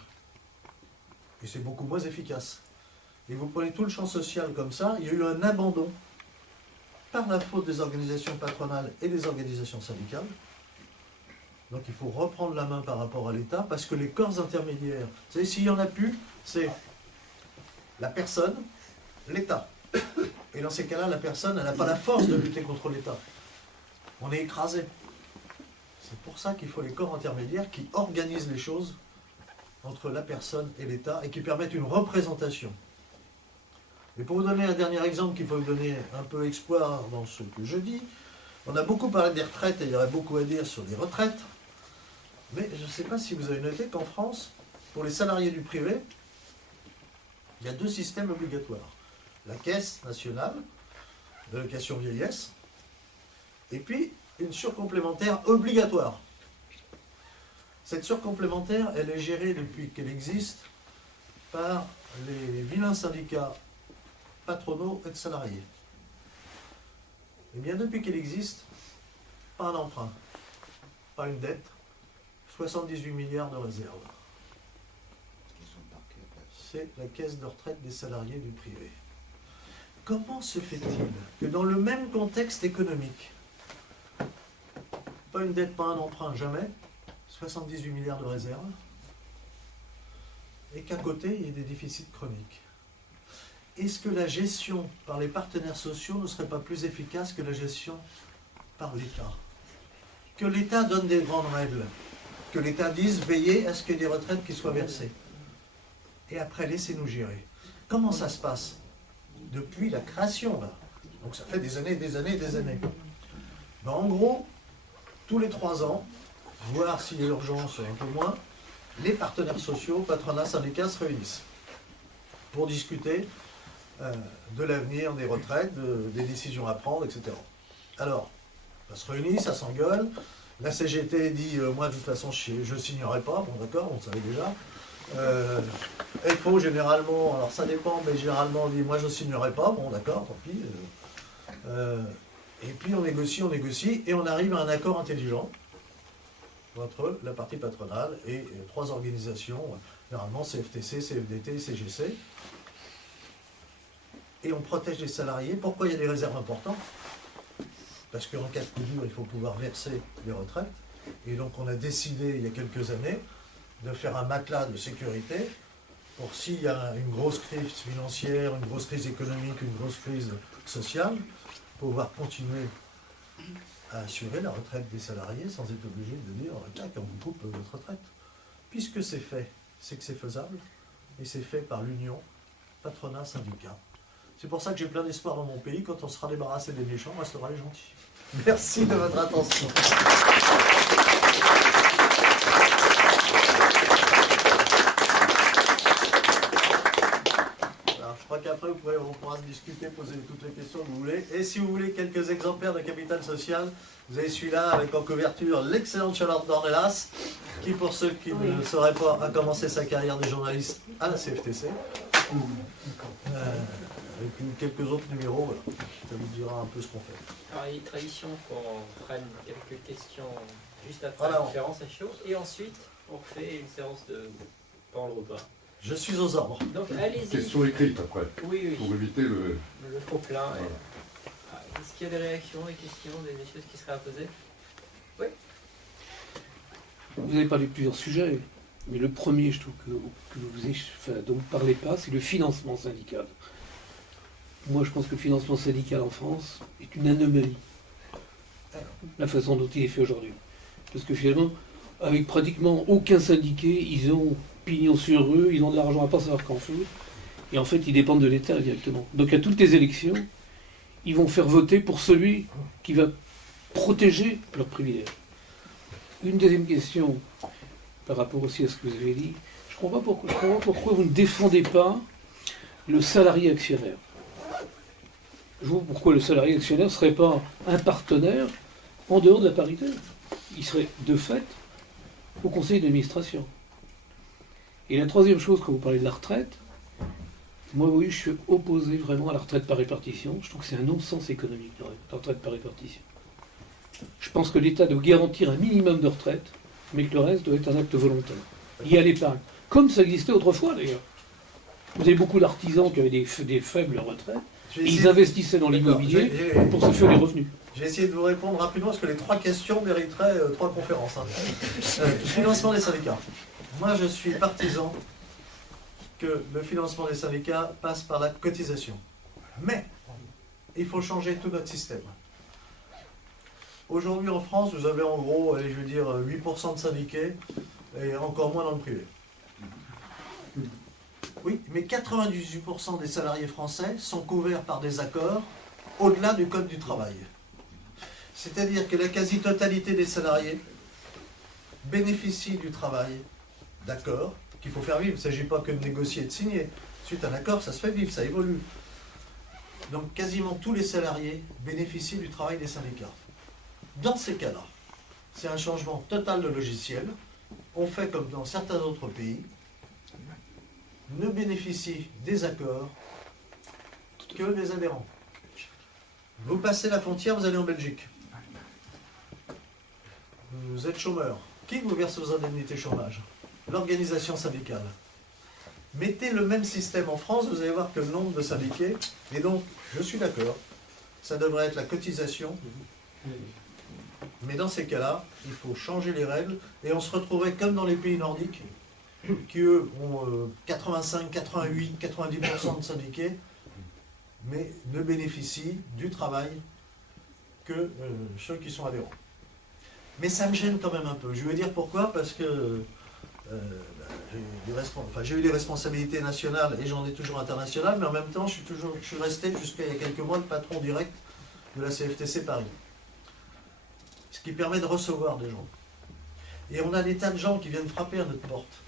Et c'est beaucoup moins efficace. Et vous prenez tout le champ social comme ça, il y a eu un abandon par la faute des organisations patronales et des organisations syndicales. Donc il faut reprendre la main par rapport à l'État, parce que les corps intermédiaires, vous savez, s'il n'y en a plus, c'est la personne, l'État. Et dans ces cas-là, la personne, elle n'a pas la force de lutter contre l'État. On est écrasé. C'est pour ça qu'il faut les corps intermédiaires qui organisent les choses entre la personne et l'État et qui permettent une représentation. Et pour vous donner un dernier exemple qui peut vous donner un peu espoir dans ce que je dis, on a beaucoup parlé des retraites et il y aurait beaucoup à dire sur les retraites. Mais je ne sais pas si vous avez noté qu'en France, pour les salariés du privé, il y a 2 systèmes obligatoires. La Caisse nationale d'allocation vieillesse, et puis une surcomplémentaire obligatoire. Cette surcomplémentaire, elle est gérée depuis qu'elle existe par les vilains syndicats patronaux et de salariés. Et bien depuis qu'elle existe, pas un emprunt, pas une dette, 78 milliards de réserves. C'est la caisse de retraite des salariés du privé. Comment se fait-il que dans le même contexte économique, pas une dette, pas un emprunt, jamais, 78 milliards de réserves, et qu'à côté, il y ait des déficits chroniques? Est-ce que la gestion par les partenaires sociaux ne serait pas plus efficace que la gestion par l'État? Que l'État donne des grandes règles, que l'État dise veillez à ce qu'il y ait des retraites qui soient versées. Et après, laissez-nous gérer. Comment ça se passe? Depuis la création, là. Donc ça fait des années, des années, des années. Ben, en gros, tous les 3 ans, voire s'il y a urgence un peu moins, les partenaires sociaux, patronat, syndicats se réunissent pour discuter de l'avenir des retraites, des décisions à prendre, etc. Alors, ça se réunit, ça s'engueule. La CGT dit moi de toute façon je ne signerai pas, bon d'accord, on le savait déjà. ECO généralement, alors ça dépend, mais généralement on dit moi je ne signerai pas, bon d'accord, tant pis. Et puis on négocie, et on arrive à un accord intelligent entre la partie patronale et 3 organisations, généralement CFTC, CFDT, CGC. Et on protège les salariés. Pourquoi il y a des réserves importantes? Parce qu'en cas de coup dur, il faut pouvoir verser les retraites. Et donc on a décidé, il y a quelques années, de faire un matelas de sécurité pour s'il y a une grosse crise financière, une grosse crise économique, une grosse crise sociale, pouvoir continuer à assurer la retraite des salariés sans être obligé de dire « tiens, on vous coupe votre retraite ». Puisque c'est fait, c'est que c'est faisable, et c'est fait par l'union, patronat, syndicat. C'est pour ça que j'ai plein d'espoir dans mon pays. Quand on sera débarrassé des méchants, on restera les gentils. Merci de votre attention. Alors, je crois qu'après, on pourra se discuter, poser toutes les questions que vous voulez. Et si vous voulez quelques exemplaires de Capital Social, vous avez celui-là avec en couverture l'excellente Charlotte Dornelas, qui, pour ceux qui ne le sauraient pas, a commencé sa carrière de journaliste à la CFTC. Et puis quelques autres numéros, voilà. Ça vous dira un peu ce qu'on fait. Alors il est tradition qu'on prenne quelques questions juste après la conférence à chaud, et ensuite on refait une séance de parole au repas. Je suis aux ordres. Donc allez-y. Question écrite après, oui. pour éviter le faux plein. Voilà. Est-ce qu'il y a des réactions, des questions, des choses qui seraient à poser? Oui. Vous avez parlé de plusieurs sujets, mais le premier, je trouve que vous dont vous ne parlez pas, c'est le financement syndical. Moi, je pense que le financement syndical en France est une anomalie, la façon dont il est fait aujourd'hui. Parce que finalement, avec pratiquement aucun syndiqué, ils ont pignon sur eux, ils ont de l'argent à pas savoir qu'en foutre, et en fait, ils dépendent de l'État directement. Donc à toutes les élections, ils vont faire voter pour celui qui va protéger leurs privilèges. Une deuxième question, par rapport aussi à ce que vous avez dit, je ne comprends pas pourquoi vous ne défendez pas le salarié actionnaire. Je vois pourquoi le salarié actionnaire ne serait pas un partenaire en dehors de la parité. Il serait de fait au conseil d'administration. Et la troisième chose, quand vous parlez de la retraite, moi oui, je suis opposé vraiment à la retraite par répartition. Je trouve que c'est un non-sens économique, la retraite par répartition. Je pense que l'État doit garantir un minimum de retraite, mais que le reste doit être un acte volontaire. Il y a l'épargne, comme ça existait autrefois d'ailleurs. Vous avez beaucoup d'artisans qui avaient des faibles retraites. Ils investissaient dans l'immobilier pour se faire des revenus. J'ai essayé de vous répondre rapidement parce que les 3 questions mériteraient 3 conférences. Financement des syndicats. Moi, je suis partisan que le financement des syndicats passe par la cotisation. Mais il faut changer tout notre système. Aujourd'hui, en France, vous avez en gros, allez, je veux dire, 8% de syndiqués et encore moins dans le privé. Oui, mais 98% des salariés français sont couverts par des accords au-delà du Code du travail. C'est-à-dire que la quasi-totalité des salariés bénéficient du travail d'accords qu'il faut faire vivre. Il ne s'agit pas que de négocier et de signer. Suite à un accord, ça se fait vivre, ça évolue. Donc quasiment tous les salariés bénéficient du travail des syndicats. Dans ces cas-là, c'est un changement total de logiciel. On fait comme dans certains autres pays, ne bénéficient des accords que les adhérents. Vous passez la frontière, vous allez en Belgique. Vous êtes chômeur. Qui vous verse vos indemnités chômage? L'organisation syndicale. Mettez le même système en France, vous allez voir que le nombre de syndiqués, et donc, je suis d'accord, ça devrait être la cotisation. Mais dans ces cas-là, il faut changer les règles, et on se retrouverait comme dans les pays nordiques, qui eux ont 85, 88, 90% de syndiqués, mais ne bénéficient du travail que ceux qui sont adhérents. Mais ça me gêne quand même un peu. Je vais dire pourquoi, parce que j'ai eu des responsabilités nationales et j'en ai toujours internationales, mais en même temps, je suis resté jusqu'à il y a quelques mois le patron direct de la CFTC Paris. Ce qui permet de recevoir des gens. Et on a des tas de gens qui viennent frapper à notre porte,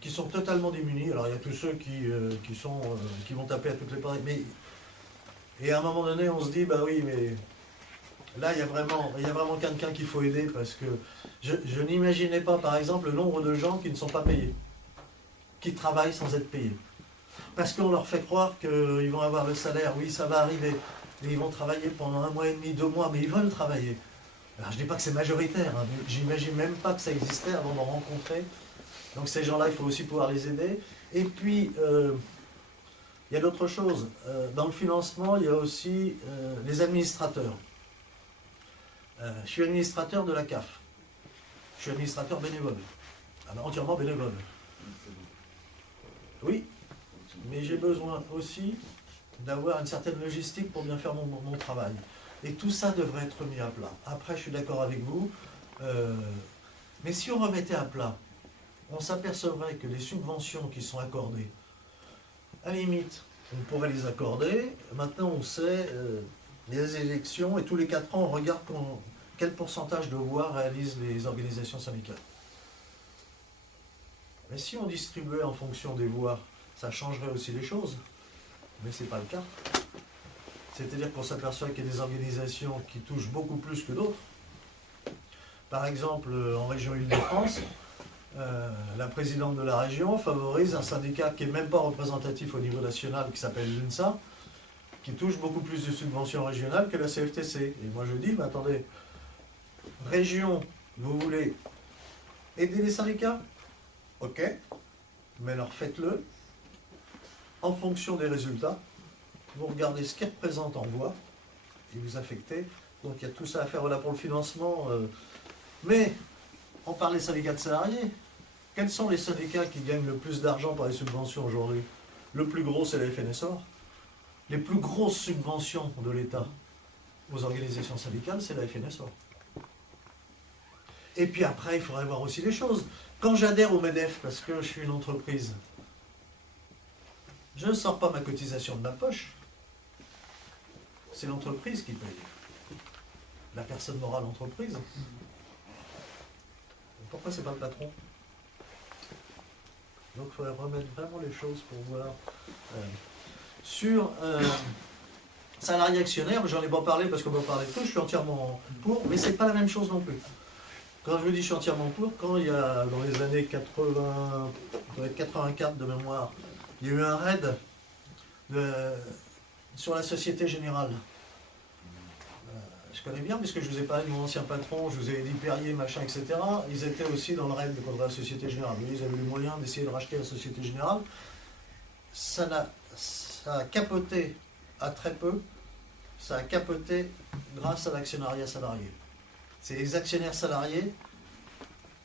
qui sont totalement démunis. Alors il y a tous ceux qui vont taper à toutes les portes. Et à un moment donné, on se dit, bah oui, mais là, il y a vraiment quelqu'un qu'il faut aider, parce que je n'imaginais pas, par exemple, le nombre de gens qui ne sont pas payés, qui travaillent sans être payés. Parce qu'on leur fait croire qu'ils vont avoir le salaire, oui, ça va arriver, et ils vont travailler pendant 1 mois et demi, 2 mois, mais ils veulent travailler. Alors, je ne dis pas que c'est majoritaire, hein, mais j'imagine même pas que ça existait avant d'en rencontrer. Donc ces gens-là, il faut aussi pouvoir les aider. Et puis, il y a d'autres choses. Dans le financement, il y a aussi les administrateurs. Je suis administrateur de la CAF. Je suis administrateur bénévole. Alors, entièrement bénévole. Oui, mais j'ai besoin aussi d'avoir une certaine logistique pour bien faire mon travail. Et tout ça devrait être mis à plat. Après, je suis d'accord avec vous. Mais si on remettait à plat, on s'apercevrait que les subventions qui sont accordées, à la limite, on pourrait les accorder. Maintenant, on sait, les élections, et tous les 4 ans, on regarde quel pourcentage de voix réalisent les organisations syndicales. Mais si on distribuait en fonction des voix, ça changerait aussi les choses. Mais ce n'est pas le cas. C'est-à-dire qu'on s'aperçoit qu'il y a des organisations qui touchent beaucoup plus que d'autres. Par exemple, en région Île-de-France, la présidente de la région favorise un syndicat qui n'est même pas représentatif au niveau national, qui s'appelle l'UNSA, qui touche beaucoup plus de subventions régionales que la CFTC. Et moi je dis, mais attendez, région, vous voulez aider les syndicats? Ok, mais alors faites-le en fonction des résultats. Vous regardez ce qu'ils représentent en voix et vous affectez. Donc il y a tout ça à faire, voilà, pour le financement. Mais on parle des syndicats de salariés. Quels sont les syndicats qui gagnent le plus d'argent par les subventions aujourd'hui? Le plus gros, c'est la FNSOR. Les plus grosses subventions de l'État aux organisations syndicales, c'est la FNSOR. Et puis après, il faudrait voir aussi les choses. Quand j'adhère au MEDEF, parce que je suis une entreprise, je ne sors pas ma cotisation de ma poche. C'est l'entreprise qui paye. La personne morale entreprise. Pourquoi c'est pas le patron? Donc il faudrait remettre vraiment les choses pour voir. Sur salarié actionnaire, j'en ai pas parlé parce qu'on va parler de tout, je suis entièrement pour, mais c'est pas la même chose non plus. Quand je vous dis je suis entièrement pour, quand il y a dans les années 80, 84 de mémoire, il y a eu un raid sur la Société Générale. Je connais bien, puisque je vous ai parlé de mon ancien patron, je vous ai dit Perrier, machin, etc. Ils étaient aussi dans le raid contre la Société Générale. Ils avaient les moyens d'essayer de racheter la Société Générale. ça a capoté à très peu, ça a capoté grâce à l'actionnariat salarié. C'est les actionnaires salariés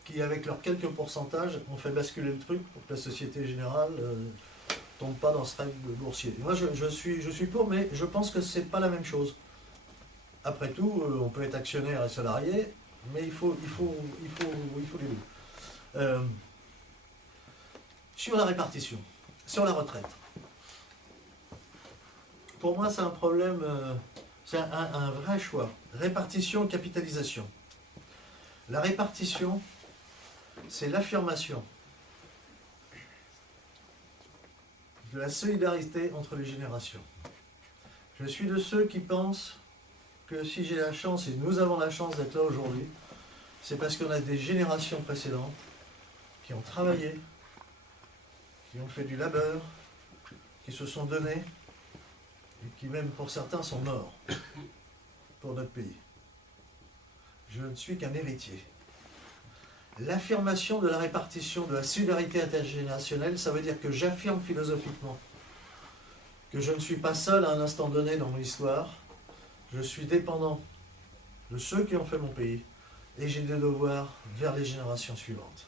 qui, avec leurs quelques pourcentages, ont fait basculer le truc pour que la Société Générale tombe pas dans ce rêve boursier. Moi, je suis pour, mais je pense que c'est pas la même chose. Après tout, on peut être actionnaire et salarié, mais il faut les deux. Sur la répartition, sur la retraite. Pour moi, c'est un problème, c'est un vrai choix. Répartition, capitalisation. La répartition, c'est l'affirmation de la solidarité entre les générations. Je suis de ceux qui pensent que si j'ai la chance, et nous avons la chance d'être là aujourd'hui, c'est parce qu'on a des générations précédentes qui ont travaillé, qui ont fait du labeur, qui se sont donnés, et qui même pour certains sont morts pour notre pays. Je ne suis qu'un héritier. L'affirmation de la répartition, de la solidarité intergénérationnelle, ça veut dire que j'affirme philosophiquement que je ne suis pas seul à un instant donné dans mon histoire, je suis dépendant de ceux qui ont fait mon pays, et j'ai des devoirs vers les générations suivantes.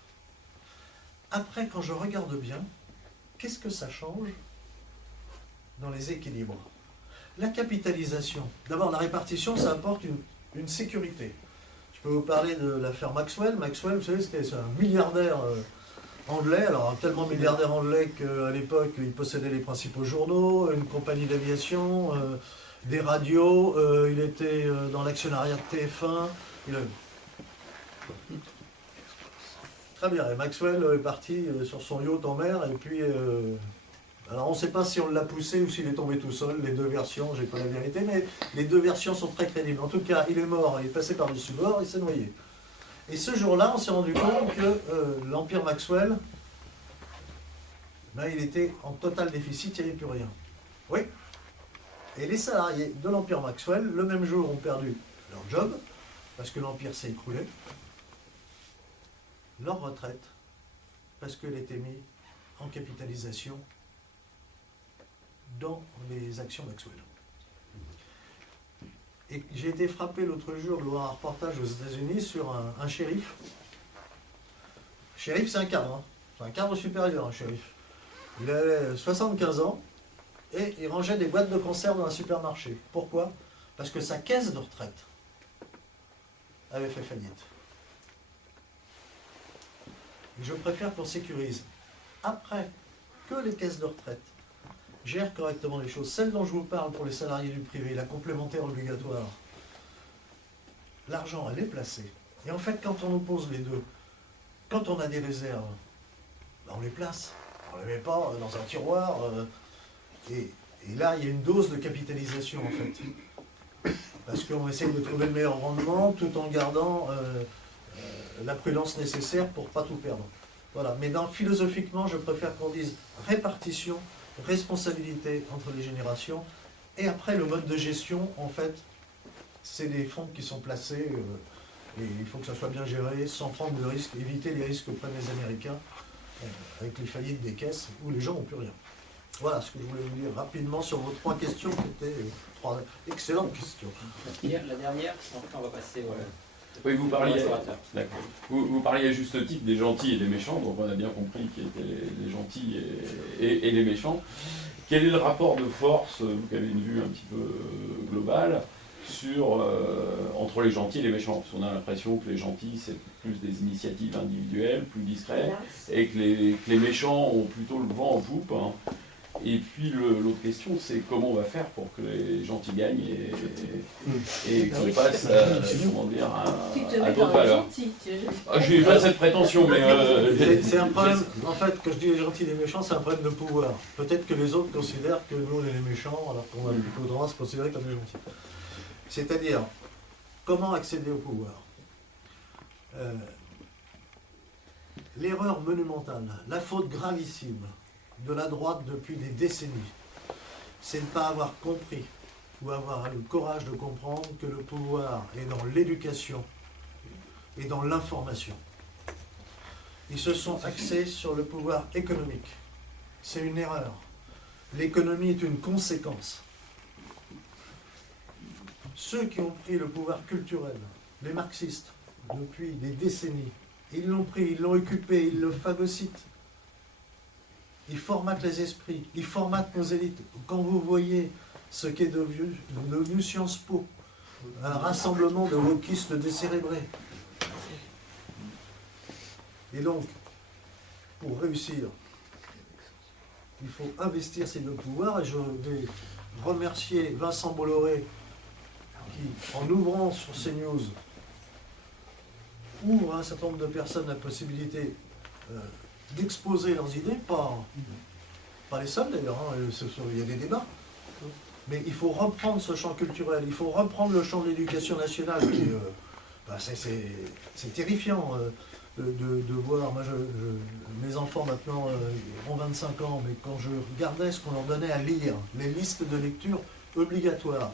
Après, quand je regarde bien, qu'est-ce que ça change dans les équilibres? La capitalisation. D'abord, la répartition, ça apporte une sécurité. Je peux vous parler de l'affaire Maxwell. Maxwell, vous savez, c'était un milliardaire anglais, alors tellement milliardaire anglais qu'à l'époque, il possédait les principaux journaux, une compagnie d'aviation, des radios, il était dans l'actionnariat de TF1. Très bien, et Maxwell est parti sur son yacht en mer, et puis... alors on ne sait pas si on l'a poussé ou s'il est tombé tout seul, les deux versions, j'ai pas la vérité, mais les deux versions sont très crédibles. En tout cas, il est mort, il est passé par-dessus bord, il s'est noyé. Et ce jour-là, on s'est rendu compte que l'Empire Maxwell, ben, il était en total déficit, il n'y avait plus rien. Oui. Et les salariés de l'Empire Maxwell, le même jour, ont perdu leur job, parce que l'Empire s'est écroulé, leur retraite, parce qu'elle était mise en capitalisation dans les actions Maxwell. Et j'ai été frappé l'autre jour de voir un reportage aux États-Unis sur un shérif. Shérif, c'est un cadre, hein. C'est un cadre supérieur, un shérif. Il avait 75 ans et il rangeait des boîtes de conserve dans un supermarché. Pourquoi? Parce que sa caisse de retraite avait fait faillite. Et je préfère qu'on sécurise, après que les caisses de retraite gèrent correctement les choses. Celle dont je vous parle pour les salariés du privé, la complémentaire obligatoire, l'argent, elle est placée. Et en fait, quand on oppose les deux, quand on a des réserves, ben on les place. On ne les met pas dans un tiroir. Et là, il y a une dose de capitalisation, en fait. Parce qu'on essaye de trouver le meilleur rendement tout en gardant la prudence nécessaire pour ne pas tout perdre. Voilà. Mais philosophiquement, je préfère qu'on dise répartition, responsabilité entre les générations, et après le mode de gestion, en fait, c'est des fonds qui sont placés, et il faut que ça soit bien géré, sans prendre de risques, éviter les risques que prennent les Américains, avec les faillites des caisses, où les gens n'ont plus rien. Voilà ce que je voulais vous dire rapidement sur vos trois questions, qui étaient trois excellentes questions. La dernière, après on va passer au... Oui, vous parliez, restaurateur. d'accord. Vous parliez à juste titre des gentils et des méchants, donc on a bien compris qui étaient les gentils et les méchants. Quel est le rapport de force, vous qui avez une vue un petit peu globale, entre les gentils et les méchants? Parce qu'on a l'impression que les gentils, c'est plus des initiatives individuelles, plus discrètes, et que les méchants ont plutôt le vent en poupe. Hein. Et puis l'autre question, c'est comment on va faire pour que les gentils gagnent et qu'on passe à d'autres valeurs. Je n'ai pas cette prétention, mais... C'est un problème, en fait, quand je dis les gentils et les méchants, c'est un problème de pouvoir. Peut-être que les autres considèrent que nous, on est les méchants, alors qu'on a plutôt le droit de se considérer comme les gentils. C'est-à-dire, comment accéder au pouvoir? L'erreur monumentale, la faute gravissime de la droite depuis des décennies, c'est de ne pas avoir compris ou avoir le courage de comprendre que le pouvoir est dans l'éducation et dans l'information. Ils se sont axés sur le pouvoir économique. C'est une erreur. L'économie est une conséquence. Ceux qui ont pris le pouvoir culturel, les marxistes, depuis des décennies, ils l'ont pris, ils l'ont occupé, ils le phagocytent. Ils formatent les esprits, ils formatent nos élites. Quand vous voyez ce qu'est devenu Sciences Po, un rassemblement de wokistes décérébrés. Et donc, pour réussir, il faut investir ces deux pouvoirs. Et je vais remercier Vincent Bolloré qui, en ouvrant sur CNews, ouvre à un certain nombre de personnes la possibilité d'exposer leurs idées, pas les seuls d'ailleurs, hein, il y a des débats. Mais il faut reprendre ce champ culturel, il faut reprendre le champ de l'éducation nationale. C'est terrifiant de voir. Moi, mes enfants maintenant ont 25 ans, mais quand je regardais ce qu'on leur donnait à lire, les listes de lecture obligatoires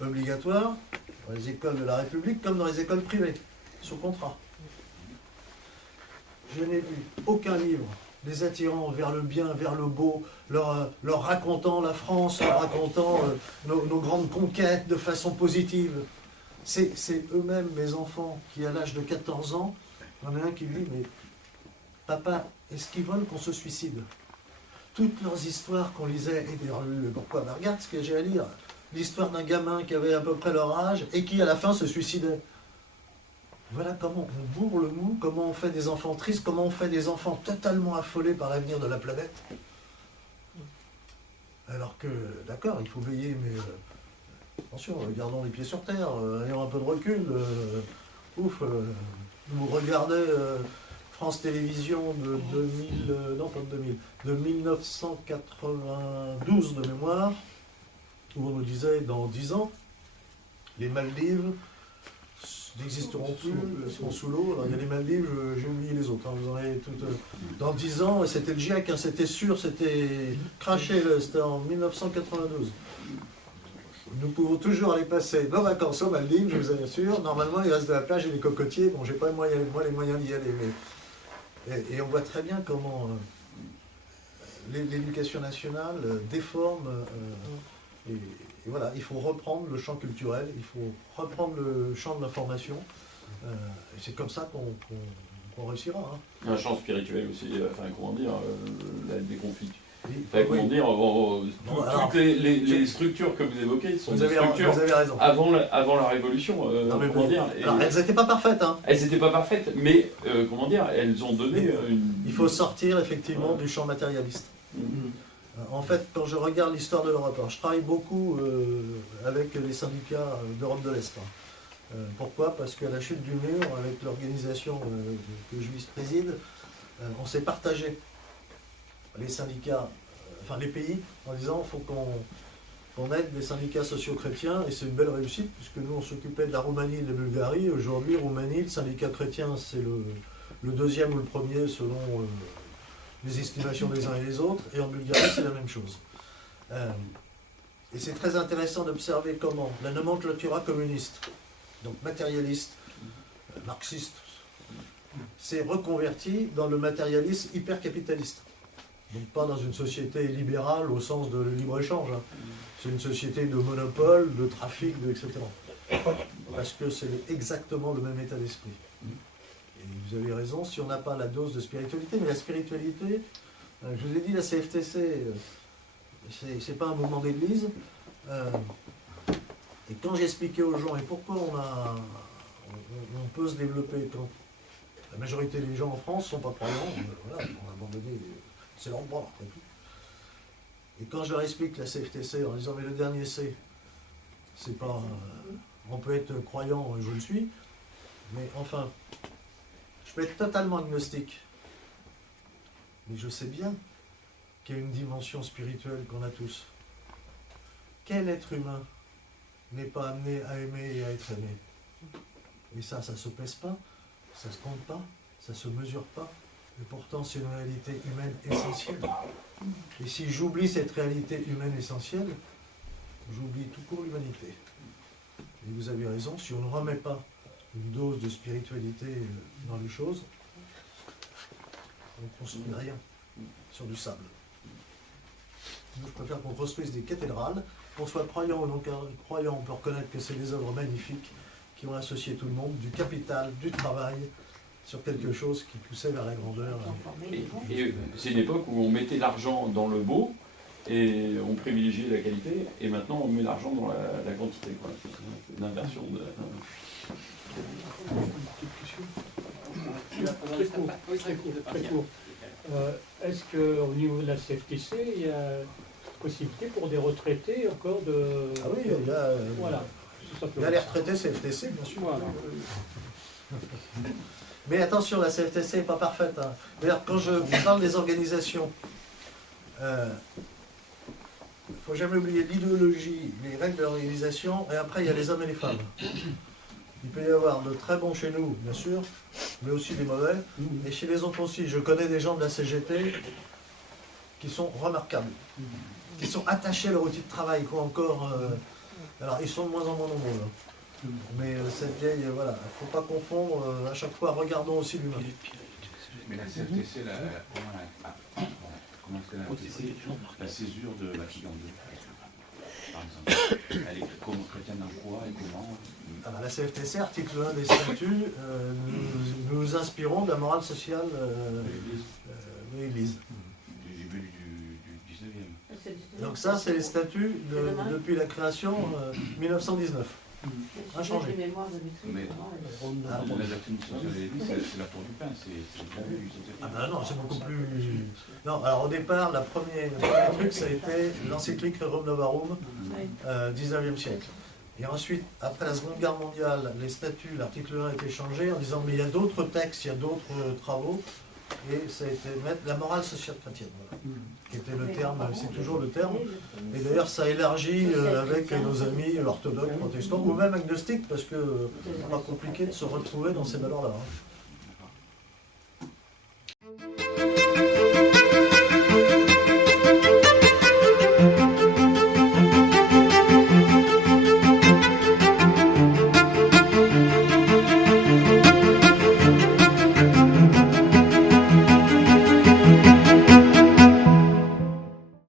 dans les écoles de la République comme dans les écoles privées, sous contrat. Je n'ai vu aucun livre les attirant vers le bien, vers le beau, leur racontant la France, leur racontant nos grandes conquêtes de façon positive. C'est eux-mêmes, mes enfants, qui à l'âge de 14 ans, il y en a un qui dit, mais papa, est-ce qu'ils veulent qu'on se suicide? Toutes leurs histoires qu'on lisait, et pourquoi? Regarde ce que j'ai à lire. L'histoire d'un gamin qui avait à peu près leur âge et qui à la fin se suicidait. Voilà comment on bourre le mou, comment on fait des enfants tristes, comment on fait des enfants totalement affolés par l'avenir de la planète. Alors que, d'accord, il faut veiller, mais attention, gardons les pieds sur terre, ayons un peu de recul. Vous regardez France Télévisions de 1992 de mémoire, où on nous disait dans 10 ans, les Maldives n'existeront plus, seront sous l'eau. Alors il y a les Maldives, j'ai oublié les autres. Hein, vous en avez toutes, dans 10 ans, et c'était le GIEC, hein, c'était sûr, c'était craché, c'était en 1992. Nous pouvons toujours aller passer nos vacances aux Maldives, je vous assure. Normalement, il reste de la plage et des cocotiers. Bon, j'ai pas moi les moyens d'y aller. Mais... Et on voit très bien comment l'éducation nationale déforme. Et voilà, il faut reprendre le champ culturel, il faut reprendre le champ de l'information. Et c'est comme ça qu'on réussira. Hein. Un champ spirituel aussi, enfin comment dire, des conflits. Oui, Comment dire, toutes les structures que vous évoquez sont des structures vous avez raison. Avant la Révolution. Comment dire, alors, elles n'étaient pas parfaites. Hein. Elles n'étaient pas parfaites, mais comment dire, elles ont donné une... Il faut sortir effectivement du champ matérialiste. En fait, quand je regarde l'histoire de l'Europe, je travaille beaucoup avec les syndicats d'Europe de l'Est. Pourquoi? Parce qu'à la chute du mur, avec l'organisation que je vice-préside, on s'est partagé les syndicats, enfin les pays, en disant qu'il faut qu'on aide les syndicats socio-chrétiens, et c'est une belle réussite, puisque nous on s'occupait de la Roumanie et de la Bulgarie. Aujourd'hui, Roumanie, le syndicat chrétien, c'est le deuxième ou le premier selon les estimations des uns et des autres, et en Bulgarie, c'est la même chose. Et c'est très intéressant d'observer comment la nomenclatura communiste, donc matérialiste, marxiste, s'est reconvertie dans le matérialisme hyper-capitaliste. Donc pas dans une société libérale au sens de libre-échange. Hein. C'est une société de monopole, de trafic, etc. Parce que c'est exactement le même état d'esprit. Et vous avez raison, si on n'a pas la dose de spiritualité, mais la spiritualité, je vous ai dit, la CFTC, c'est pas un mouvement d'église. Et quand j'expliquais aux gens, et pourquoi on peut se développer quand la majorité des gens en France ne sont pas croyants, voilà, on a abandonné, c'est leur droit, après tout. Et quand je leur explique la CFTC en disant, mais le dernier C, c'est pas... on peut être croyant, je le suis, mais enfin... Je peux être totalement agnostique, mais je sais bien qu'il y a une dimension spirituelle qu'on a tous. Quel être humain n'est pas amené à aimer et à être aimé? Et ça se pèse pas, ça se compte pas, ça se mesure pas, et pourtant c'est une réalité humaine essentielle. Et si j'oublie cette réalité humaine essentielle, j'oublie tout court l'humanité. Et vous avez raison, si on ne remet pas une dose de spiritualité dans les choses, on ne construit rien sur du sable. Je préfère qu'on construise des cathédrales, qu'on soit croyant ou non croyant, on peut reconnaître que c'est des œuvres magnifiques qui ont associé tout le monde, du capital, du travail, sur quelque chose qui poussait vers la grandeur. Et c'est une époque où on mettait l'argent dans le beau et on privilégiait la qualité, et maintenant on met l'argent dans la quantité. Quoi. C'est une inversion de. Très court, très court. Est-ce qu'au niveau de la CFTC, il y a possibilité pour des retraités encore de... Ah oui, il y a, voilà. il y a les retraités CFTC, bien sûr. Voilà. Mais attention, la CFTC n'est pas parfaite. Hein. D'ailleurs, quand je vous parle des organisations, il ne faut jamais oublier l'idéologie, les règles d'organisation, et après il y a les hommes et les femmes. Il peut y avoir de très bons chez nous, bien sûr, mais aussi des mauvais, et chez les autres aussi. Je connais des gens de la CGT qui sont remarquables, qui sont attachés à leur outil de travail, quoi encore. Alors, ils sont de moins en moins nombreux. Hein. Mais cette vieille, voilà, il ne faut pas confondre, à chaque fois, regardons aussi l'humain. Mais la CFTC, comment est-ce la césure de Vatican II, par exemple, elle est comme chrétienne en quoi et comment? Alors, la CFTC, article 1 des statuts, nous nous inspirons de la morale sociale de l'Église. Du début du 19e. Donc ça, c'est les statuts depuis la création 1919. Inchangé. Mais la doctrine sociale de l'Église, c'est la tour du pain, c'est le début. Ah ben non, c'est beaucoup plus... Non, alors au départ, le premier truc, ça a été l'encyclique Rerum Novarum, 19e siècle. Et ensuite, après la Seconde Guerre mondiale, les statuts, l'article 1 a été changé en disant mais il y a d'autres textes, il y a d'autres travaux, et ça a été mettre la morale sociale chrétienne, voilà, qui était le terme, c'est toujours le terme. Et d'ailleurs, ça élargit avec nos amis orthodoxes, protestants, ou même agnostiques, parce que c'est pas compliqué de se retrouver dans ces valeurs-là. Hein.